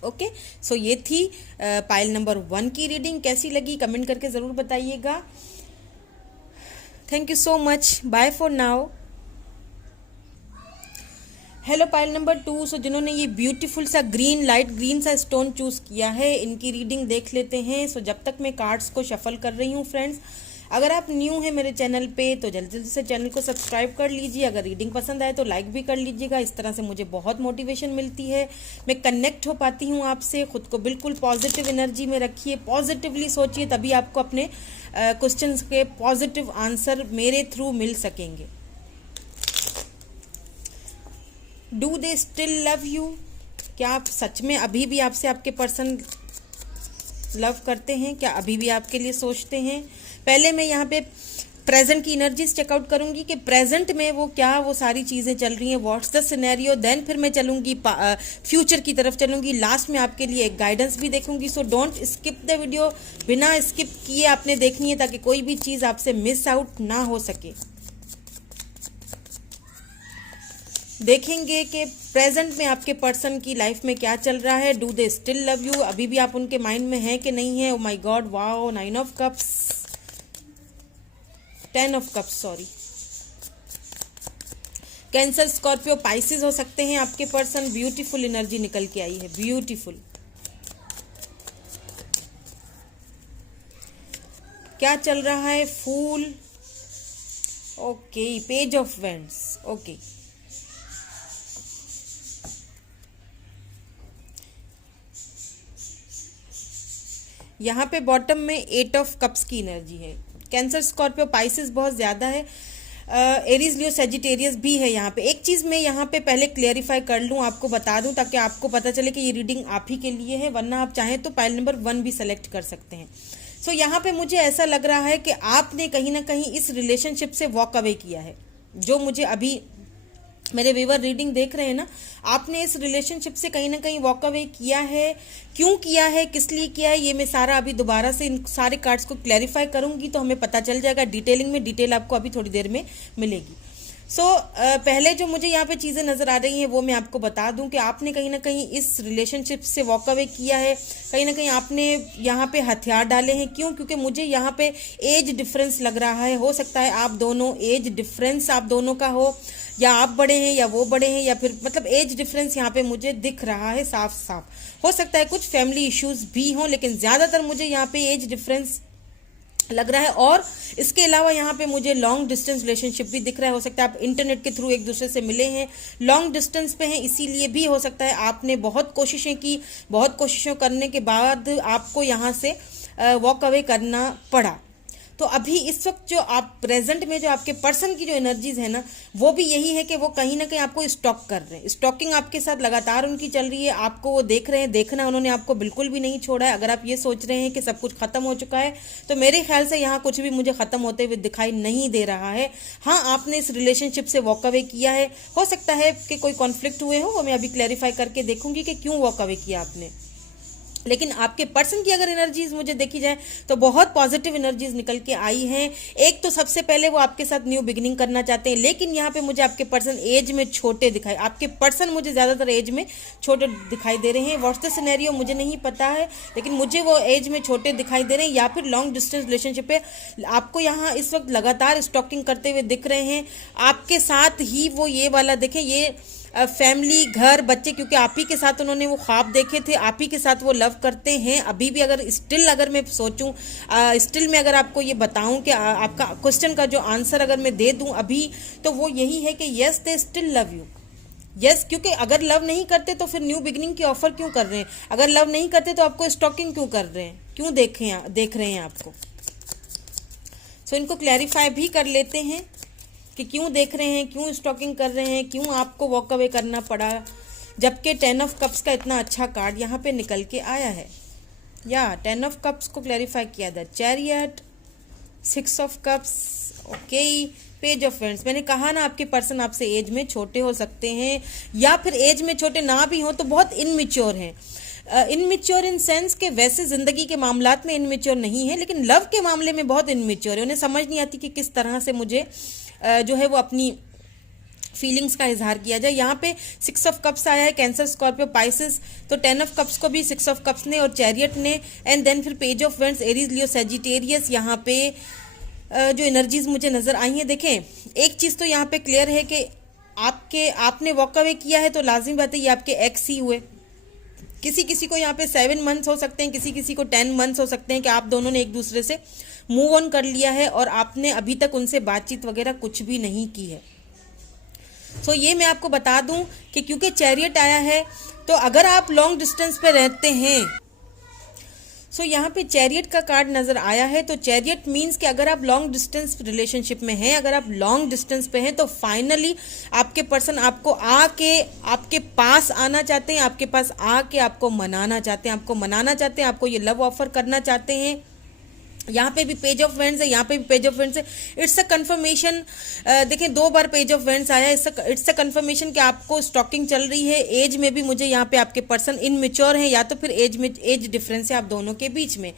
ओके, सो ये थी पाइल नंबर 1 की रीडिंग। कैसी लगी कमेंट करके ज़रूर बताइएगा। Thank you so much, bye for now. Hello pile number 2। So जिन्होंने ये ब्यूटीफुल सा ग्रीन, लाइट ग्रीन सा स्टोन चूज़ किया है, इनकी रीडिंग देख लेते हैं। सो जब तक मैं कार्ड्स को शफल कर रही हूँ फ्रेंड्स, अगर आप न्यू हैं मेरे चैनल पे तो जल्दी से चैनल को सब्सक्राइब कर लीजिए। अगर रीडिंग पसंद आए तो लाइक भी कर लीजिएगा, इस तरह से मुझे बहुत मोटिवेशन मिलती है, मैं कनेक्ट हो पाती हूँ आपसे। खुद को बिल्कुल पॉजिटिव एनर्जी में रखिए, पॉजिटिवली सोचिए, तभी आपको अपने क्वेश्चंस के पॉजिटिव आंसर मेरे थ्रू मिल सकेंगे। Do they still love you? क्या आप सच में अभी भी आपसे आपके पर्सन लव करते हैं? क्या अभी भी आपके लिए सोचते हैं? पहले मैं यहाँ पे प्रेजेंट की एनर्जीज चेकआउट करूंगी कि प्रेजेंट में वो क्या वो सारी चीज़ें चल रही हैं, व्हाट्स द सिनेरियो, देन फिर मैं चलूंगी फ्यूचर की तरफ चलूंगी, लास्ट में आपके लिए एक गाइडेंस भी देखूंगी। So don't skip the video, बिना स्किप किए आपने देखनी है ताकि कोई भी चीज़ आपसे मिस आउट ना हो सके। देखेंगे कि प्रेजेंट में आपके पर्सन की लाइफ में क्या चल रहा है, do they still love you, अभी भी आप उनके माइंड में हैं कि नहीं है। ओ my God, wow, 9 of cups, 10 of cups, sorry. Cancer, Scorpio, Pisces हो सकते हैं आपके पर्सन। ब्यूटीफुल एनर्जी निकल के आई है, ब्यूटीफुल। क्या चल रहा है, fool, okay, page of wands, okay. यहाँ पे बॉटम में 8 ऑफ कप्स की एनर्जी है। कैंसर, स्कॉर्पियो, पाइसिस बहुत ज़्यादा है। एरीज, लियो, सेजिटेरियस भी है यहाँ पे। एक चीज़ मैं यहाँ पे पहले क्लियरिफाई कर लूँ, आपको बता दूँ ताकि आपको पता चले कि ये रीडिंग आप ही के लिए है, वरना आप चाहें तो पाइल नंबर 1 भी सेलेक्ट कर सकते हैं। सो यहाँ पे मुझे ऐसा लग रहा है कि आपने कहीं ना कहीं इस रिलेशनशिप से वॉक अवे किया है। जो मुझे अभी मेरे व्यूअर रीडिंग देख रहे हैं ना, आपने इस रिलेशनशिप से कहीं ना कहीं वॉक अवे किया है। क्यों किया है, किस लिए किया है, ये मैं सारा अभी दोबारा से इन सारे कार्ड्स को क्लैरिफाई करूंगी तो हमें पता चल जाएगा। डिटेलिंग में डिटेल आपको अभी थोड़ी देर में मिलेगी। पहले जो मुझे यहाँ पे चीज़ें नज़र आ रही हैं वो मैं आपको बता दूं कि आपने कहीं ना कहीं इस रिलेशनशिप से वॉक अवे किया है। कहीं ना कहीं आपने यहाँ पे हथियार डाले हैं। क्यों? क्योंकि मुझे यहाँ पे एज डिफरेंस लग रहा है। हो सकता है आप दोनों, एज डिफरेंस आप दोनों का हो, या आप बड़े हैं या वो बड़े हैं, या फिर मतलब एज डिफरेंस यहाँ पे मुझे दिख रहा है साफ साफ। हो सकता है कुछ फैमिली इश्यूज भी हों, लेकिन ज़्यादातर मुझे यहाँ पे एज डिफरेंस लग रहा है। और इसके अलावा यहाँ पे मुझे लॉन्ग डिस्टेंस रिलेशनशिप भी दिख रहा है। हो सकता है आप इंटरनेट के थ्रू एक दूसरे से मिले हैं, लॉन्ग डिस्टेंस पे हैं, इसीलिए भी हो सकता है आपने बहुत कोशिशें की, बहुत कोशिशों करने के बाद आपको यहाँ से वॉक अवे करना पड़ा। तो अभी इस वक्त जो आप प्रेजेंट में जो आपके पर्सन की जो एनर्जीज है ना, वो भी यही है कि वो कहीं ना कहीं आपको स्टॉक कर रहे हैं। स्टॉकिंग आपके साथ लगातार उनकी चल रही है, आपको वो देख रहे हैं, देखना उन्होंने आपको बिल्कुल भी नहीं छोड़ा है। अगर आप ये सोच रहे हैं कि सब कुछ खत्म हो चुका है, तो मेरे ख्याल से यहाँ कुछ भी मुझे खत्म होते हुए दिखाई नहीं दे रहा है। हाँ, आपने इस रिलेशनशिप से वॉक अवे किया है। हो सकता है कि कोई कॉन्फ्लिक्ट हुए हो, वो मैं अभी क्लैरिफाई करके देखूंगी कि क्यों वॉक अवे किया आपने। लेकिन आपके पर्सन की अगर एनर्जीज मुझे देखी जाए तो बहुत पॉजिटिव एनर्जीज निकल के आई हैं। एक तो सबसे पहले वो आपके साथ न्यू बिगिनिंग करना चाहते हैं, लेकिन यहाँ पे मुझे आपके पर्सन एज में छोटे दिखाई, आपके पर्सन मुझे ज़्यादातर एज में छोटे दिखाई दे रहे हैं। व्हाट्स द सिनेरियो मुझे नहीं पता है, लेकिन मुझे वो एज में छोटे दिखाई दे रहे हैं, या फिर लॉन्ग डिस्टेंस रिलेशनशिप है। आपको यहाँ इस वक्त लगातार स्टॉकिंग करते हुए दिख रहे हैं। आपके साथ ही वो ये वाला देखें, ये फैमिली, घर, बच्चे, क्योंकि आप ही के साथ उन्होंने वो ख्वाब देखे थे, आप ही के साथ वो लव करते हैं अभी भी। अगर स्टिल अगर मैं सोचूं, स्टिल में अगर आपको ये बताऊं कि आपका क्वेश्चन का जो आंसर अगर मैं दे दूं अभी, तो वो यही है कि yes, they still love you. Yes, क्योंकि अगर लव नहीं करते तो फिर न्यू बिगिनिंग की ऑफर क्यों कर रहे हैं? अगर लव नहीं करते तो आपको स्टॉकिंग क्यों कर रहे हैं? क्यों देख रहे हैं आपको? सो इनको क्लैरिफाई भी कर लेते हैं कि क्यों देख रहे हैं, क्यों स्टॉकिंग कर रहे हैं, क्यों आपको वॉक अवे करना पड़ा, जबकि 10 ऑफ कप्स का इतना अच्छा कार्ड यहाँ पे निकल के आया है। या 10 ऑफ कप्स को क्लैरिफाई किया था। Chariot, 6 of cups, okay, page of vends. मैंने कहा ना, आपके पर्सन आपसे एज में छोटे हो सकते हैं, या फिर एज में छोटे ना भी हो तो बहुत इनमिच्योर हैं। इनमिच्योर इन सेंस के वैसे ज़िंदगी के मामलात में इनमिच्योर नहीं है, लेकिन लव के मामले में बहुत इनमिच्योर है। उन्हें समझ नहीं आती कि किस तरह से मुझे जो है वो अपनी फीलिंग्स का इजहार किया जाए। यहाँ पे 6 ऑफ कप्स आया है, कैंसर, स्कॉर्पियो, पाइसिस, तो 10 ऑफ कप्स को भी 6 ऑफ कप्स ने और चैरियट ने, एंड देन फिर page of wands, Aries, Leo, Sagittarius. यहाँ पे जो एनर्जीज मुझे नज़र आई हैं, देखें एक चीज़ तो यहाँ पे क्लियर है कि आपने वॉक अवे किया है तो लाजिमी बात है ये आपके एक्स ही हुए। किसी किसी को यहाँ पे 7 मंथ्स हो सकते हैं, किसी किसी को 10 मंथ्स हो सकते हैं कि आप दोनों ने एक दूसरे से मूव ऑन कर लिया है और आपने अभी तक उनसे बातचीत वगैरह कुछ भी नहीं की है। सो ये मैं आपको बता दूं कि क्योंकि चैरियट आया है, तो अगर आप लॉन्ग डिस्टेंस पे रहते हैं, सो यहाँ पे चैरियट का कार्ड नज़र आया है, तो चैरियट मीन्स कि अगर आप लॉन्ग डिस्टेंस रिलेशनशिप में हैं, अगर आप लॉन्ग डिस्टेंस पे हैं, तो फाइनली आपके पर्सन आपको आके आपके पास आना चाहते हैं, आपके पास आके आपको मनाना चाहते हैं, आपको ये लव ऑफर करना चाहते हैं। यहाँ पे भी पेज ऑफ वेंड्स है, यहाँ पे भी पेज ऑफ वेंड्स है। इट्स अ कंफर्मेशन, देखें 2 बार पेज ऑफ वेंड्स आया। इट्स अ कंफर्मेशन कि आपको स्टॉकिंग चल रही है। एज में भी मुझे यहाँ पे आपके पर्सन इनमेच्योर हैं, या तो फिर एज डिफरेंस है आप दोनों के बीच में।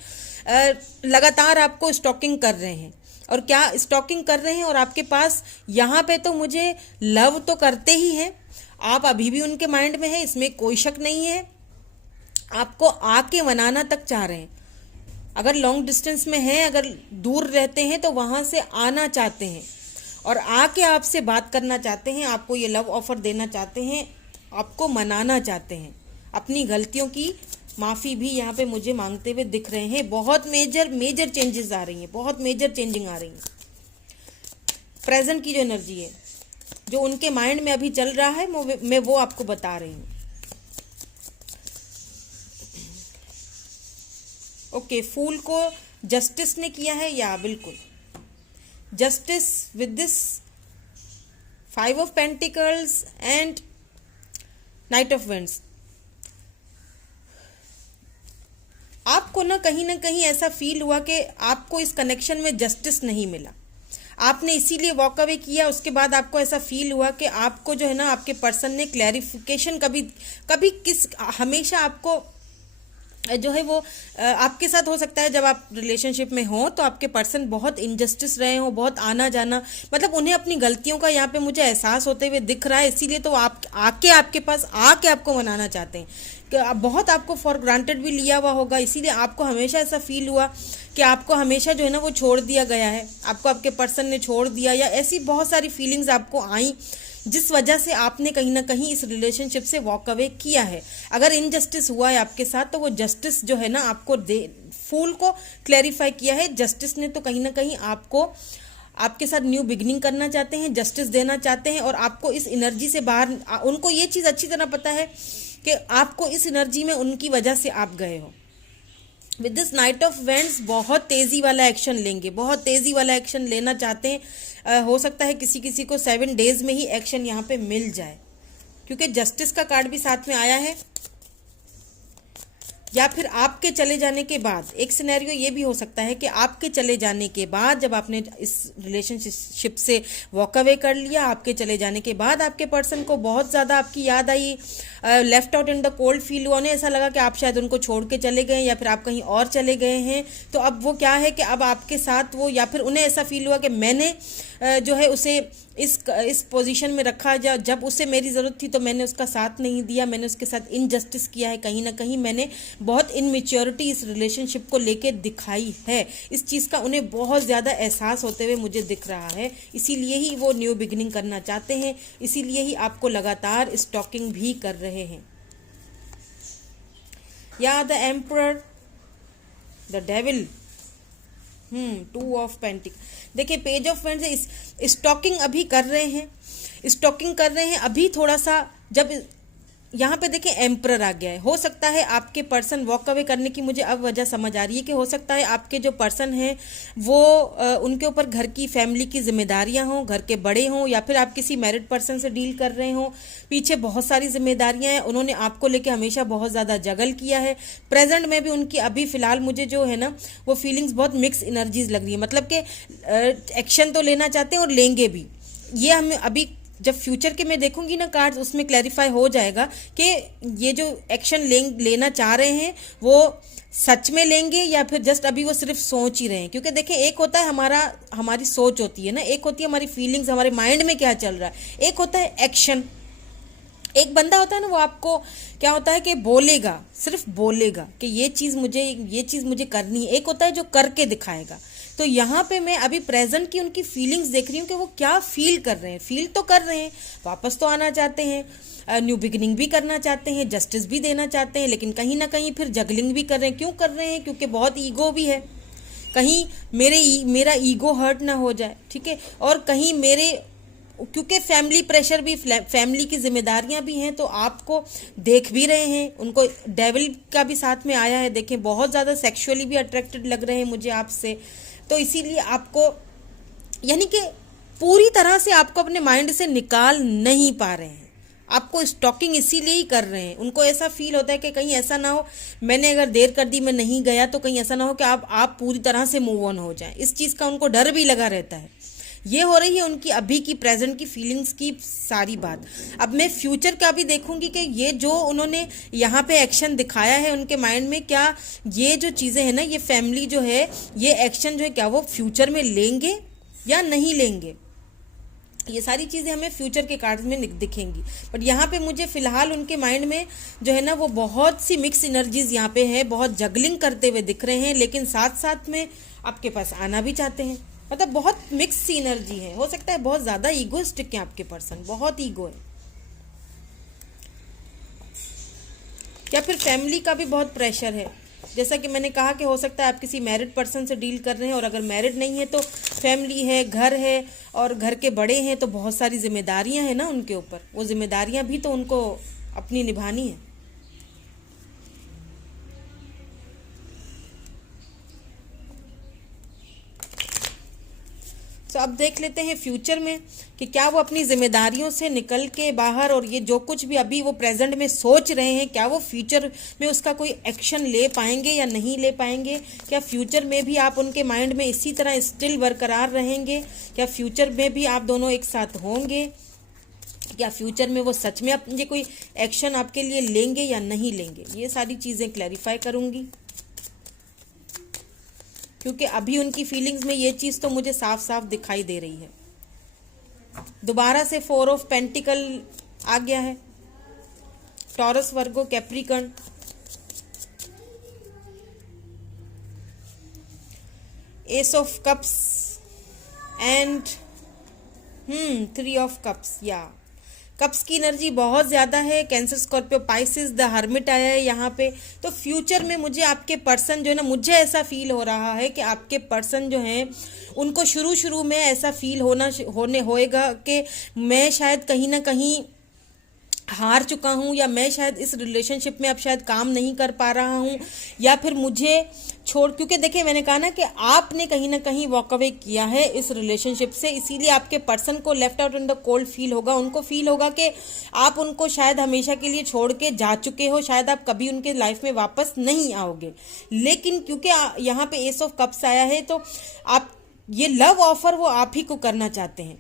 लगातार आपको स्टॉकिंग कर रहे हैं, और क्या स्टॉकिंग कर रहे हैं, और आपके पास यहाँ पे तो मुझे लव तो करते ही हैं, आप अभी भी उनके माइंड में है, इसमें कोई शक नहीं है। आपको आके मनाना तक चाह रहे हैं। अगर लॉन्ग डिस्टेंस में हैं, अगर दूर रहते हैं, तो वहाँ से आना चाहते हैं और आके आपसे बात करना चाहते हैं, आपको ये लव ऑफर देना चाहते हैं, आपको मनाना चाहते हैं। अपनी गलतियों की माफ़ी भी यहाँ पे मुझे मांगते हुए दिख रहे हैं। बहुत मेजर चेंजेस आ रही हैं, बहुत मेजर चेंजिंग आ रही है। प्रेजेंट की जो एनर्जी है, जो उनके माइंड में अभी चल रहा है, मैं वो आपको बता रही हूँ। ओके, फूल को जस्टिस ने किया है, या बिल्कुल justice with this 5 of pentacles and night of vends. आपको ना कहीं ऐसा फील हुआ कि आपको इस कनेक्शन में जस्टिस नहीं मिला, आपने इसीलिए वॉक अवे किया। उसके बाद आपको ऐसा फील हुआ कि आपको जो है ना, आपके पर्सन ने क्लैरिफिकेशन हमेशा आपको जो है वो आपके साथ हो सकता है। जब आप रिलेशनशिप में हो तो आपके पर्सन बहुत इनजस्टिस रहे हो, बहुत आना जाना, मतलब उन्हें अपनी गलतियों का यहाँ पे मुझे एहसास होते हुए दिख रहा है। इसीलिए तो आप आपके पास आके आपको मनाना चाहते हैं कि बहुत आपको फॉर ग्रांटेड भी लिया हुआ होगा। इसीलिए आपको हमेशा ऐसा फील हुआ कि आपको हमेशा जो है ना वो छोड़ दिया गया है, आपको आपके पर्सन ने छोड़ दिया, या ऐसी बहुत सारी फीलिंग्स आपको आई जिस वजह से आपने कहीं ना कहीं इस रिलेशनशिप से वॉक अवे किया है। अगर इनजस्टिस हुआ है आपके साथ, तो वो जस्टिस जो है ना आपको फूल को क्लैरिफाई किया है। जस्टिस ने तो कहीं ना कहीं आपको आपके साथ न्यू बिगिनिंग करना चाहते हैं, जस्टिस देना चाहते हैं, और आपको इस एनर्जी से बाहर, उनको ये चीज़ अच्छी तरह पता है कि आपको इस एनर्जी में उनकी वजह से आप गए हो। With this night of vends बहुत तेज़ी वाला एक्शन लेंगे, बहुत तेज़ी वाला एक्शन लेना चाहते हैं। हो सकता है किसी किसी को 7 डेज में ही एक्शन यहाँ पे मिल जाए, क्योंकि जस्टिस का कार्ड भी साथ में आया है। या फिर आपके चले जाने के बाद, एक सिनेरियो ये भी हो सकता है कि आपके चले जाने के बाद, जब आपने इस रिलेशनशिप से वॉक अवे कर लिया, आपके चले जाने के बाद आपके पर्सन को बहुत ज़्यादा आपकी याद आई, left out in the cold feel हुआ, उन्हें ऐसा लगा कि आप शायद उनको छोड़ के चले गए, या फिर आप कहीं और चले गए हैं। तो अब वो क्या है कि अब आपके साथ वो, या फिर उन्हें ऐसा फील हुआ कि मैंने जो है उसे इस पोजीशन में रखा, जब उसे मेरी ज़रूरत थी तो मैंने उसका साथ नहीं दिया, मैंने उसके साथ इनजस्टिस किया है। कहीं ना कहीं मैंने बहुत इनमेच्योरिटी इस रिलेशनशिप को लेके दिखाई है। इस चीज़ का उन्हें बहुत ज़्यादा एहसास होते हुए मुझे दिख रहा है। इसीलिए ही वो न्यू बिगिनिंग करना चाहते हैं, इसीलिए ही आपको लगातार स्टॉकिंग भी कर रहे हैं। या the emperor, the devil, 2 of pentacle. देखिए पेज ऑफ वेंड्स, स्टॉकिंग अभी कर रहे हैं, स्टॉकिंग कर रहे हैं अभी थोड़ा सा। जब यहाँ पे देखिए एम्परर आ गया है, हो सकता है आपके पर्सन वॉक अवे करने की मुझे अब वजह समझ आ रही है कि हो सकता है आपके जो पर्सन हैं वो उनके ऊपर घर की फैमिली की जिम्मेदारियां हों, घर के बड़े हों, या फिर आप किसी मैरिड पर्सन से डील कर रहे हों। पीछे बहुत सारी जिम्मेदारियां हैं, उन्होंने आपको लेके हमेशा बहुत ज़्यादा जगल किया है। प्रेजेंट में भी उनकी अभी फ़िलहाल मुझे जो है ना वो फीलिंग्स बहुत मिक्स एनर्जीज लग रही है, मतलब कि एक्शन तो लेना चाहते हैं और लेंगे भी। ये हमें अभी जब फ्यूचर के मैं देखूंगी ना कार्ड्स, उसमें क्लैरिफाई हो जाएगा कि ये जो एक्शन लेना चाह रहे हैं वो सच में लेंगे या फिर जस्ट अभी वो सिर्फ सोच ही रहे हैं। क्योंकि देखिए एक होता है हमारी सोच होती है ना, एक होती है हमारी फीलिंग्स, हमारे माइंड में क्या चल रहा है, एक होता है एक्शन। एक बंदा होता है ना, वो आपको क्या होता है कि बोलेगा, सिर्फ बोलेगा कि ये चीज़ मुझे करनी है। एक होता है जो करके दिखाएगा। तो यहाँ पे मैं अभी प्रेजेंट की उनकी फीलिंग्स देख रही हूँ कि वो क्या फील कर रहे हैं। फील तो कर रहे हैं, वापस तो आना चाहते हैं, न्यू बिगिनिंग भी करना चाहते हैं, जस्टिस भी देना चाहते हैं, लेकिन कहीं ना कहीं फिर जगलिंग भी कर रहे हैं। क्यों कर रहे हैं? क्योंकि बहुत ईगो भी है, कहीं मेरा ईगो हर्ट ना हो जाए, ठीक है, और कहीं क्योंकि फैमिली प्रेशर भी, फैमिली की जिम्मेदारियां भी हैं, तो आपको देख भी रहे हैं। उनको डेविल का भी साथ में आया है, देखें बहुत ज़्यादा सेक्सुअली भी अट्रैक्टेड लग रहे हैं मुझे आपसे। तो इसीलिए आपको, यानी कि पूरी तरह से आपको अपने माइंड से निकाल नहीं पा रहे हैं, आपको स्टॉकिंग इसीलिए ही कर रहे हैं। उनको ऐसा फील होता है कि कहीं ऐसा ना हो, मैंने अगर देर कर दी, मैं नहीं गया, तो कहीं ऐसा ना हो कि आप पूरी तरह से मूव ऑन हो जाएं। इस चीज़ का उनको डर भी लगा रहता है। ये हो रही है उनकी अभी की प्रेजेंट की फीलिंग्स की सारी बात। अब मैं फ्यूचर का भी देखूंगी कि ये जो उन्होंने यहाँ पे एक्शन दिखाया है उनके माइंड में, क्या ये जो चीज़ें हैं ना, ये फैमिली जो है, ये एक्शन जो है, क्या वो फ्यूचर में लेंगे या नहीं लेंगे। ये सारी चीज़ें हमें फ्यूचर के कार्ड्स में दिखेंगी। बट यहाँ पे मुझे फ़िलहाल उनके माइंड में जो है ना, वो बहुत सी मिक्स एनर्जीज यहाँ पे है, बहुत जगलिंग करते हुए दिख रहे हैं, लेकिन साथ साथ में आपके पास आना भी चाहते हैं। मतलब बहुत मिक्स सी एनर्जी है। हो सकता है बहुत ज़्यादा ईगोइस्टिक है आपके पर्सन, बहुत ईगो है, या फिर फैमिली का भी बहुत प्रेशर है। जैसा कि मैंने कहा कि हो सकता है आप किसी मैरिड पर्सन से डील कर रहे हैं, और अगर मैरिड नहीं है तो फैमिली है, घर है, और घर के बड़े हैं तो बहुत सारी जिम्मेदारियां हैं ना उनके ऊपर। वो जिम्मेदारियां भी तो उनको अपनी निभानी है। तो अब देख लेते हैं फ्यूचर में कि क्या वो अपनी जिम्मेदारियों से निकल के बाहर, और ये जो कुछ भी अभी वो प्रेजेंट में सोच रहे हैं, क्या वो फ्यूचर में उसका कोई एक्शन ले पाएंगे या नहीं ले पाएंगे। क्या फ्यूचर में भी आप उनके माइंड में इसी तरह स्टिल बरकरार रहेंगे। क्या फ्यूचर में भी आप दोनों एक साथ होंगे। क्या फ्यूचर में वो सच में अपने कोई एक्शन आपके लिए लेंगे या नहीं लेंगे। ये सारी चीज़ें क्लैरिफाई करूँगी, क्योंकि अभी उनकी फीलिंग्स में ये चीज़ तो मुझे साफ साफ दिखाई दे रही है। दोबारा से 4 ऑफ पेंटिकल आ गया है। Taurus, Virgo, Capricorn, S of cups and 3 of cups. या कप्स की एनर्जी बहुत ज़्यादा है। Cancer, Scorpio, Pisces, the hermit आया है यहाँ पे। तो फ्यूचर में मुझे आपके पर्सन जो है ना, मुझे ऐसा फील हो रहा है कि आपके पर्सन जो हैं उनको शुरू में ऐसा फील होने होएगा कि मैं शायद कहीं ना कहीं हार चुका हूँ, या मैं शायद इस रिलेशनशिप में अब शायद काम नहीं कर पा रहा हूँ, या फिर मुझे छोड़, क्योंकि देखिए मैंने कहा ना कि आपने कहीं ना कहीं वॉक अवे किया है इस रिलेशनशिप से, इसीलिए आपके पर्सन को left out in the cold feel होगा। उनको फील होगा कि आप उनको शायद हमेशा के लिए छोड़ के जा चुके हो, शायद आप कभी उनके लाइफ में वापस नहीं आओगे। लेकिन क्योंकि यहाँ पे एस ऑफ कप्स आया है, तो आप ये लव ऑफर वो आप ही को करना चाहते हैं।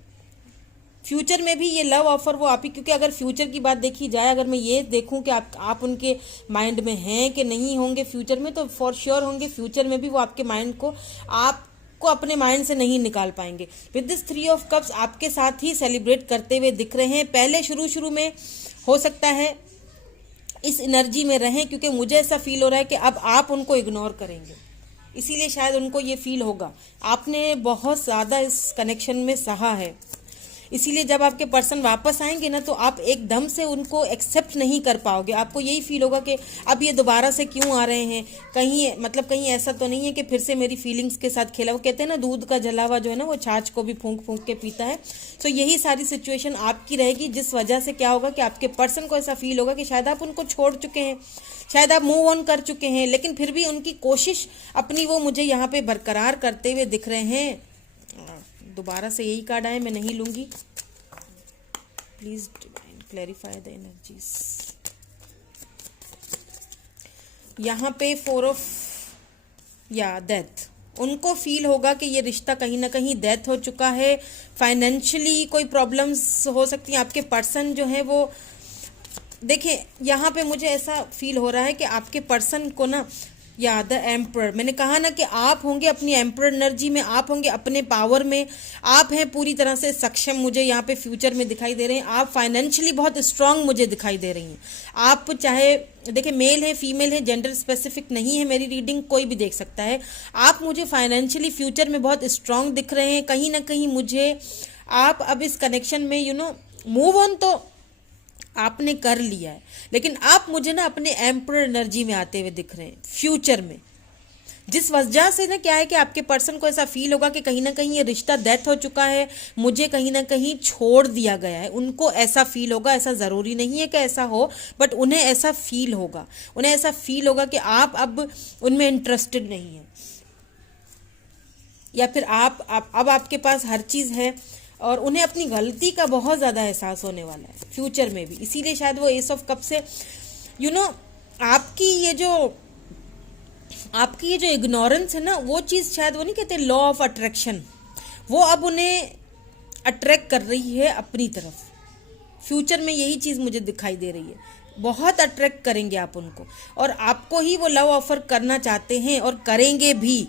फ्यूचर में भी ये लव ऑफर वो आप ही, क्योंकि अगर फ्यूचर की बात देखी जाए, अगर मैं ये देखूं कि आप उनके माइंड में हैं कि नहीं होंगे फ्यूचर में, तो फॉर श्योर होंगे। फ्यूचर में भी वो आपके माइंड को, आपको अपने माइंड से नहीं निकाल पाएंगे। विद दिस 3 ऑफ कप्स आपके साथ ही सेलिब्रेट करते हुए दिख रहे हैं। पहले शुरू में हो सकता है इस एनर्जी में रहें, क्योंकि मुझे ऐसा फील हो रहा है कि अब आप उनको इग्नोर करेंगे, इसीलिए शायद उनको ये फील होगा आपने बहुत ज़्यादा इस कनेक्शन में सहा है। इसीलिए जब आपके पर्सन वापस आएंगे ना, तो आप एकदम से उनको एक्सेप्ट नहीं कर पाओगे। आपको यही फील होगा कि अब ये दोबारा से क्यों आ रहे हैं, कहीं ऐसा तो नहीं है कि फिर से मेरी फीलिंग्स के साथ खेला। वो कहते हैं ना, दूध का जला हुआ जो है ना, वो छाछ को भी फूंक फूंक के पीता है। तो यही सारी सिचुएशन आपकी रहेगी, जिस वजह से क्या होगा कि आपके पर्सन को ऐसा फील होगा कि शायद आप उनको छोड़ चुके हैं, शायद आप मूव ऑन कर चुके हैं, लेकिन फिर भी उनकी कोशिश अपनी वो मुझे यहाँ पे बरकरार करते हुए दिख रहे हैं। दोबारा से यही कार्ड आए, मैं नहीं लूंगी। Please divine clarify the energies. यहाँ पे 4 ऑफ डेथ। उनको फील होगा कि ये रिश्ता कहीं ना कहीं डेथ हो चुका है। फाइनेंशियली कोई प्रॉब्लम्स हो सकती हैं। आपके पर्सन जो है वो, देखिए यहाँ पे मुझे ऐसा फील हो रहा है कि आपके पर्सन को ना, या द एम्परर, मैंने कहा ना कि आप होंगे अपनी एम्परर एनर्जी में, आप होंगे अपने पावर में, आप हैं पूरी तरह से सक्षम। मुझे यहाँ पे फ्यूचर में दिखाई दे रहे हैं। आप फाइनेंशियली बहुत स्ट्रांग मुझे दिखाई दे रही हैं। आप चाहे देखिए मेल है फीमेल है, जेंडर स्पेसिफिक नहीं है मेरी रीडिंग, कोई भी देख सकता है। आप मुझे फाइनेंशियली फ्यूचर में बहुत स्ट्रांग दिख रहे हैं। कहीं ना कहीं मुझे आप अब इस कनेक्शन में मूव ऑन तो आपने कर लिया है, लेकिन आप मुझे ना अपने एम्परर एनर्जी में आते हुए दिख रहे हैं फ्यूचर में, जिस वजह से ना क्या है कि आपके पर्सन को ऐसा फील होगा कि कहीं ना कहीं ये रिश्ता डेथ हो चुका है, मुझे कहीं ना कहीं छोड़ दिया गया है। उनको ऐसा फील होगा, ऐसा ज़रूरी नहीं है कि ऐसा हो, बट उन्हें ऐसा फील होगा। उन्हें ऐसा फील होगा कि आप अब उनमें इंटरेस्टेड नहीं है, या फिर अब आपके पास हर चीज़ है, और उन्हें अपनी गलती का बहुत ज़्यादा एहसास होने वाला है फ्यूचर में भी। इसीलिए शायद वो एस ऑफ कप से यू नो आपकी ये जो इग्नोरेंस है ना, वो चीज़ शायद वो नहीं कहते लॉ ऑफ अट्रैक्शन, वो अब उन्हें अट्रैक्ट कर रही है अपनी तरफ। फ्यूचर में यही चीज़ मुझे दिखाई दे रही है, बहुत अट्रैक्ट करेंगे आप उनको, और आपको ही वो लव ऑफर करना चाहते हैं और करेंगे भी।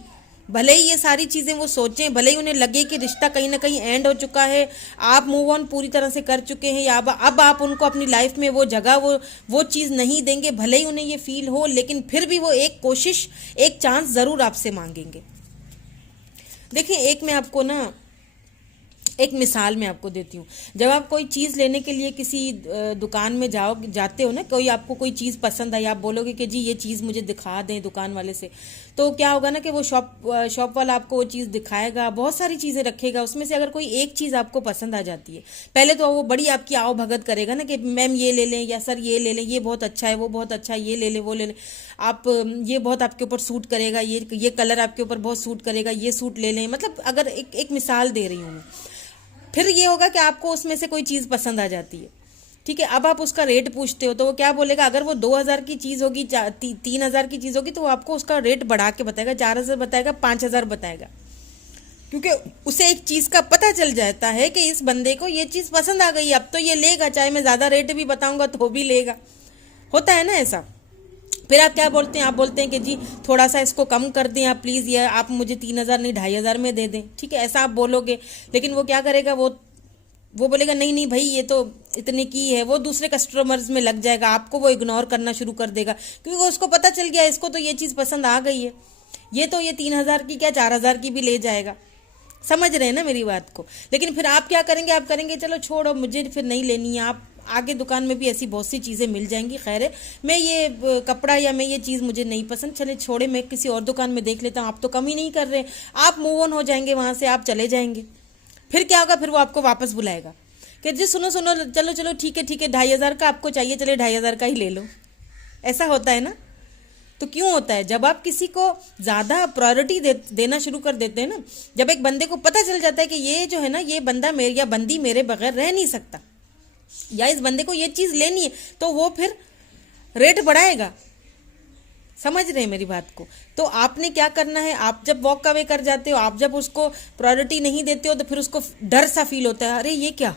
भले ही ये सारी चीज़ें वो सोचें, भले ही उन्हें लगे कि रिश्ता कहीं ना कहीं एंड हो चुका है, आप मूव ऑन पूरी तरह से कर चुके हैं, या अब आप उनको अपनी लाइफ में वो जगह वो चीज़ नहीं देंगे, भले ही उन्हें ये फील हो, लेकिन फिर भी वो एक कोशिश, एक चांस ज़रूर आपसे मांगेंगे। देखिए, एक मिसाल मैं आपको देती हूँ। जब आप कोई चीज़ लेने के लिए किसी दुकान में जाते हो ना, कोई आपको कोई चीज़ पसंद आई, आप बोलोगे कि जी ये चीज़ मुझे दिखा दें दुकान वाले से, तो क्या होगा ना कि वो शॉप वाला आपको वो चीज़ दिखाएगा, बहुत सारी चीज़ें रखेगा, उसमें से अगर कोई एक चीज़ आपको पसंद आ जाती है, पहले तो वो बड़ी आपकी आओ भगत करेगा ना कि मैम ये ले लें, या सर ये ले लें, ये बहुत अच्छा है, वो बहुत अच्छा है, ये ले लें, वो ले लें, आप ये बहुत आपके ऊपर सूट करेगा, ये कलर आपके ऊपर बहुत सूट करेगा, ये सूट ले लें। मतलब अगर एक मिसाल दे रही हूँ मैं। फिर ये होगा कि आपको उसमें से कोई चीज़ पसंद आ जाती है, ठीक है, अब आप उसका रेट पूछते हो, तो वो क्या बोलेगा, अगर वो 2000 की चीज़ होगी, 3000 की चीज़ होगी, तो वो आपको उसका रेट बढ़ा के बताएगा, 4000 बताएगा, 5000 बताएगा, क्योंकि उसे एक चीज़ का पता चल जाता है कि इस बंदे को ये चीज़ पसंद आ गई, अब तो ये लेगा, चाहे मैं ज़्यादा रेट भी बताऊंगा तो भी लेगा। होता है ना ऐसा। फिर आप क्या बोलते हैं, आप बोलते हैं कि जी थोड़ा सा इसको कम कर दें आप प्लीज़, या आप मुझे 3000 नहीं 2500 में दे दें, ठीक है, ऐसा आप बोलोगे। लेकिन वो क्या करेगा, वो बोलेगा नहीं नहीं भाई ये तो इतने की है, वो दूसरे कस्टमर्स में लग जाएगा, आपको वो इग्नोर करना शुरू कर देगा, क्योंकि उसको पता चल गया इसको तो ये चीज़ पसंद आ गई है, ये तो ये 3000 की क्या 4000 की भी ले जाएगा। समझ रहे हैं ना मेरी बात को। लेकिन फिर आप क्या करेंगे, आप करेंगे चलो छोड़ो, मुझे फिर नहीं लेनी है, आप आगे दुकान में भी ऐसी बहुत सी चीज़ें मिल जाएंगी, खैर है, मैं ये कपड़ा या मैं ये चीज़ मुझे नहीं पसंद, चले छोड़े, मैं किसी और दुकान में देख लेता हूँ, आप तो कम ही नहीं कर रहे, आप मूव ऑन हो जाएंगे वहाँ से, आप चले जाएंगे। फिर क्या होगा, फिर वो आपको वापस बुलाएगा कि जी सुनो सुनो, चलो चलो ठीक है 2500 का आपको चाहिए, चले 2500 का ही ले लो। ऐसा होता है ना। तो क्यों होता है, जब आप किसी को ज़्यादा प्रायोरिटी देना शुरू कर देते हैं ना, जब एक बंदे को पता चल जाता है कि ये जो है ना, ये बंदा मेरे या बंदी मेरे बगैर रह नहीं सकता, या इस बंदे को ये चीज़ लेनी है, तो वो फिर रेट बढ़ाएगा। समझ रहे हैं मेरी बात को। तो आपने क्या करना है, आप जब वॉक अवे कर जाते हो, आप जब उसको प्रायोरिटी नहीं देते हो, तो फिर उसको डर सा फील होता है, अरे ये क्या,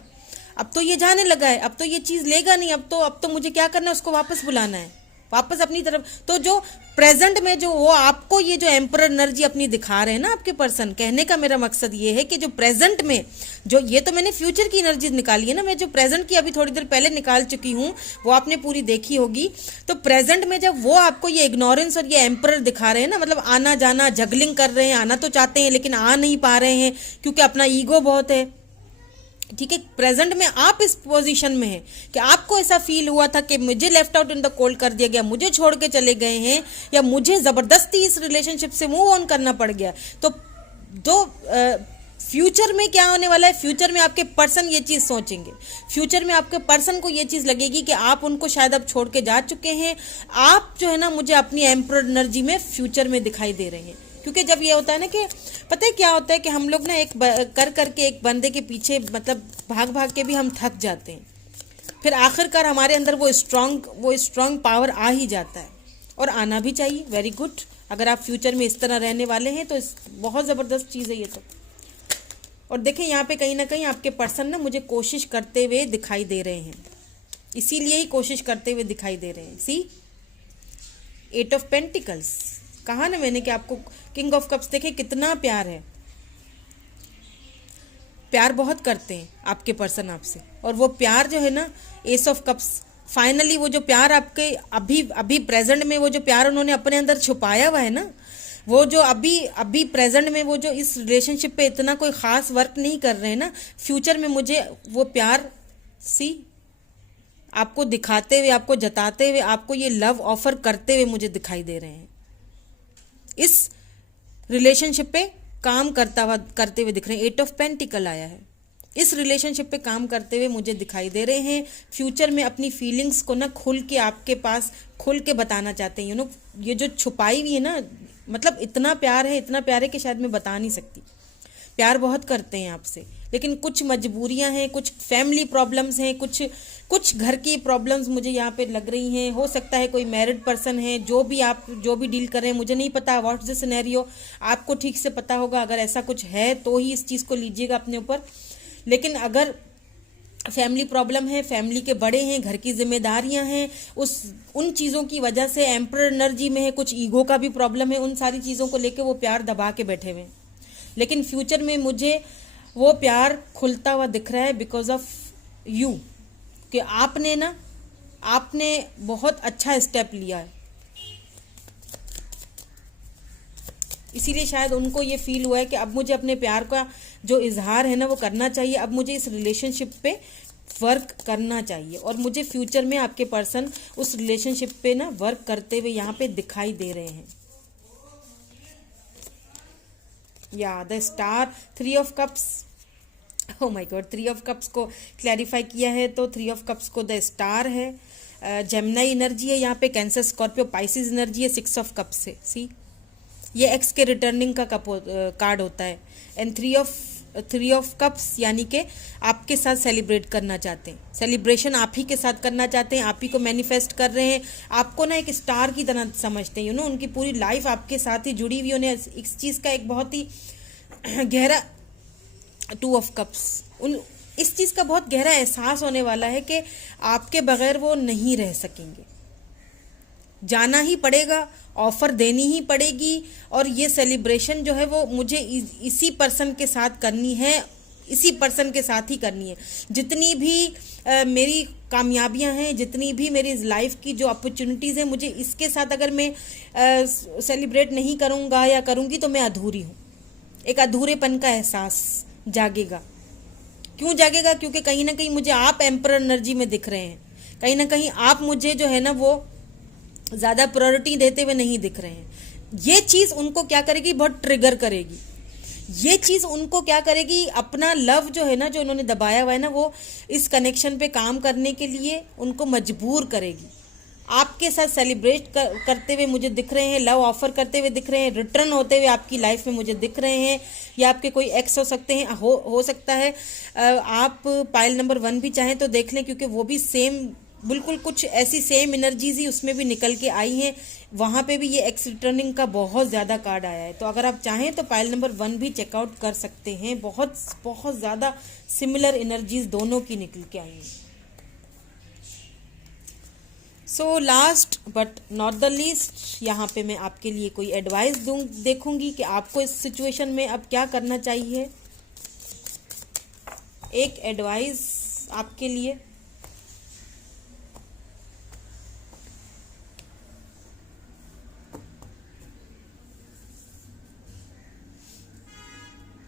अब तो ये जाने लगा है, अब तो ये चीज़ लेगा नहीं, अब तो मुझे क्या करना है, उसको वापस बुलाना है, वापस अपनी तरफ। तो जो प्रेजेंट में जो वो आपको ये जो एम्परर एनर्जी अपनी दिखा रहे हैं ना आपके पर्सन, कहने का मेरा मकसद ये है कि जो प्रेजेंट में जो, ये तो मैंने फ्यूचर की एनर्जी निकाली है ना, मैं जो प्रेजेंट की अभी थोड़ी देर पहले निकाल चुकी हूँ, वो आपने पूरी देखी होगी। तो प्रेजेंट में जब वो आपको ये इग्नोरेंस और ये एम्परर दिखा रहे हैं ना, मतलब आना जाना जगलिंग कर रहे हैं, आना तो चाहते हैं लेकिन आ नहीं पा रहे हैं क्योंकि अपना ईगो बहुत है, ठीक है। प्रेजेंट में आप इस पोजीशन में हैं कि आपको ऐसा फील हुआ था कि मुझे left out in the cold कर दिया गया, मुझे छोड़ के चले गए हैं, या मुझे ज़बरदस्ती इस रिलेशनशिप से मूव ऑन करना पड़ गया। तो फ्यूचर में क्या होने वाला है, फ्यूचर में आपके पर्सन ये चीज़ सोचेंगे, फ्यूचर में आपके पर्सन को ये चीज़ लगेगी कि आप उनको शायद अब छोड़ के जा चुके हैं, आप जो है ना मुझे अपनी एम्परर एनर्जी में फ्यूचर में दिखाई दे रहे हैं। क्योंकि जब ये होता है ना कि पता है क्या होता है कि हम लोग ना एक करके एक बंदे के पीछे मतलब भाग भाग के भी हम थक जाते हैं, फिर आखिरकार हमारे अंदर वो स्ट्रॉन्ग पावर आ ही जाता है, और आना भी चाहिए। वेरी गुड, अगर आप फ्यूचर में इस तरह रहने वाले हैं तो बहुत ज़बरदस्त चीज़ है ये तो। और देखें यहाँ पे कहीं ना कहीं आपके पर्सन ना मुझे कोशिश करते हुए दिखाई दे रहे हैं, इसीलिए ही कोशिश करते हुए दिखाई दे रहे हैं। सी 8 ऑफ पेंटिकल्स, कहा ना मैंने कि आपको किंग ऑफ कप्स, देखे कितना प्यार है, प्यार बहुत करते हैं आपके पर्सन आपसे, और वो प्यार जो है ना एस ऑफ कप्स, फाइनली वो जो प्यार आपके अभी प्रेजेंट में वो जो प्यार उन्होंने अपने अंदर छुपाया हुआ है ना, वो जो अभी प्रेजेंट में वो जो इस रिलेशनशिप पे इतना कोई ख़ास वर्क नहीं कर रहे हैं ना, फ्यूचर में मुझे वो प्यार आपको दिखाते हुए, आपको जताते हुए, आपको ये लव ऑफर करते हुए मुझे दिखाई दे रहे हैं, इस रिलेशनशिप पे काम करते हुए दिख रहे हैं। 8 ऑफ पेंटिकल आया है, इस रिलेशनशिप पे काम करते हुए मुझे दिखाई दे रहे हैं। फ्यूचर में अपनी फीलिंग्स को ना खुल के आपके पास खुल के बताना चाहते हैं। ये जो छुपाई हुई है ना, मतलब इतना प्यार है कि शायद मैं बता नहीं सकती। प्यार बहुत करते हैं आपसे, लेकिन कुछ मजबूरियां हैं, कुछ फैमिली प्रॉब्लम्स हैं, कुछ घर की प्रॉब्लम्स मुझे यहाँ पे लग रही हैं। हो सकता है कोई मैरिड पर्सन है, जो भी डील कर रहे हैं, मुझे नहीं पता व्हाट्स द सिनेरियो, आपको ठीक से पता होगा। अगर ऐसा कुछ है तो ही इस चीज़ को लीजिएगा अपने ऊपर। लेकिन अगर फैमिली प्रॉब्लम है, फैमिली के बड़े हैं, घर की जिम्मेदारियां हैं, उन चीज़ों की वजह से एम्परर एनर्जी में है, कुछ ईगो का भी प्रॉब्लम है, उन सारी चीज़ों को लेके वो प्यार दबा के बैठे हुए हैं। लेकिन फ्यूचर में मुझे वो प्यार खुलता हुआ दिख रहा है बिकॉज ऑफ यू, कि आपने बहुत अच्छा स्टेप लिया है। इसीलिए शायद उनको ये फील हुआ है कि अब मुझे अपने प्यार का जो इजहार है ना वो करना चाहिए, अब मुझे इस रिलेशनशिप पे वर्क करना चाहिए। और मुझे फ्यूचर में आपके पर्सन उस रिलेशनशिप पे ना वर्क करते हुए यहाँ पे दिखाई दे रहे हैं। या the star, 3 of cups, O my God, 3 of cups को क्लैरिफाई किया है तो 3 ऑफ कप्स को द स्टार है, जेमिनी एनर्जी है यहाँ पे, कैंसर, स्कॉर्पियो, पाइसिस एनर्जी है 6 ऑफ कप्स से। सी, ये एक्स के रिटर्निंग का कार्ड होता है। एंड 3 ऑफ कप्स यानी कि आपके साथ सेलिब्रेट करना चाहते हैं, सेलिब्रेशन आप ही के साथ करना चाहते हैं, आप ही को मैनिफेस्ट कर रहे हैं, आपको ना एक स्टार की तरह समझते हैं, उनकी पूरी लाइफ आपके साथ ही जुड़ी हुई। उन्हें इस चीज़ का एक बहुत ही गहरा 2 ऑफ कप्स, इस चीज़ का बहुत गहरा एहसास होने वाला है कि आपके बगैर वो नहीं रह सकेंगे, जाना ही पड़ेगा, ऑफर देनी ही पड़ेगी। और ये सेलिब्रेशन जो है वो मुझे इसी पर्सन के साथ करनी है, इसी पर्सन के साथ ही करनी है। जितनी भी मेरी कामयाबियां हैं, जितनी भी मेरी लाइफ की जो अपॉर्चुनिटीज़ हैं, मुझे इसके साथ अगर मैं सेलिब्रेट नहीं करूँगा या करूँगी तो मैं अधूरी हूँ। एक अधूरेपन का एहसास जागेगा। क्यों जागेगा? क्योंकि कहीं ना कहीं मुझे आप एम्परर एनर्जी में दिख रहे हैं, कहीं ना कहीं आप मुझे जो है ना वो ज़्यादा प्रायोरिटी देते हुए नहीं दिख रहे हैं। ये चीज़ उनको क्या करेगी, बहुत ट्रिगर करेगी। ये चीज़ उनको क्या करेगी, अपना लव जो है ना, जो उन्होंने दबाया हुआ है ना, वो इस कनेक्शन पे काम करने के लिए उनको मजबूर करेगी। आपके साथ सेलिब्रेट करते हुए मुझे दिख रहे हैं, लव ऑफर करते हुए दिख रहे हैं, रिटर्न होते हुए आपकी लाइफ में मुझे दिख रहे हैं। या आपके कोई एक्स हो सकते हैं, हो सकता है आप पाइल नंबर 1 भी चाहें तो देख लें, क्योंकि वो भी सेम, बिल्कुल कुछ ऐसी सेम एनर्जीज ही उसमें भी निकल के आई हैं। वहाँ पे भी ये एक्स रिटर्निंग का बहुत ज़्यादा कार्ड आया है। तो अगर आप चाहें तो पाइल नंबर 1 भी चेकआउट कर सकते हैं। बहुत बहुत ज़्यादा सिमिलर एनर्जीज दोनों की निकल के आई हैं। So last but not the least, यहाँ पे मैं आपके लिए कोई एडवाइस देखूंगी कि आपको इस सिचुएशन में अब क्या करना चाहिए। एक एडवाइस आपके लिए,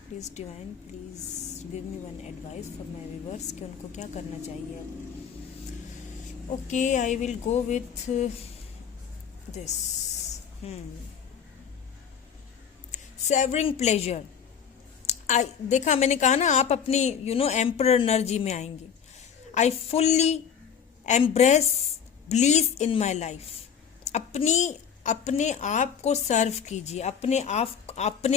please divine, please give me one advice for my viewers कि उनको क्या करना चाहिए। Okay, I will go with this, savouring pleasure. देखा, मैंने कहा ना, आप अपनी एम्परर एनर्जी में आएंगे। I fully embrace bliss in my life. अपने आप को सर्व कीजिए, अपने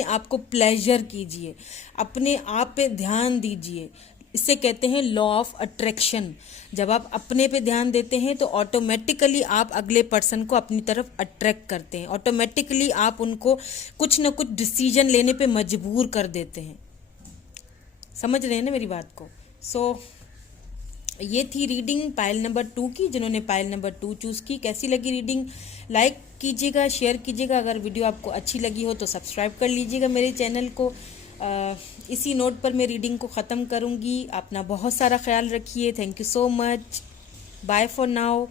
आप को प्लेजर कीजिए, अपने आप पे ध्यान दीजिए। इसे कहते हैं लॉ ऑफ अट्रैक्शन। जब आप अपने पे ध्यान देते हैं तो ऑटोमेटिकली आप अगले पर्सन को अपनी तरफ अट्रैक्ट करते हैं, ऑटोमेटिकली आप उनको कुछ ना कुछ डिसीजन लेने पे मजबूर कर देते हैं। समझ रहे हैं ना मेरी बात को? सो ये थी रीडिंग पाइल नंबर 2 की। जिन्होंने पाइल नंबर 2 चूज़ की, कैसी लगी रीडिंग? लाइक कीजिएगा, शेयर कीजिएगा। अगर वीडियो आपको अच्छी लगी हो तो सब्सक्राइब कर लीजिएगा मेरे चैनल को। इसी नोट पर मैं रीडिंग को ख़त्म करूँगी। अपना बहुत सारा ख्याल रखिए। Thank you so much. Bye for now.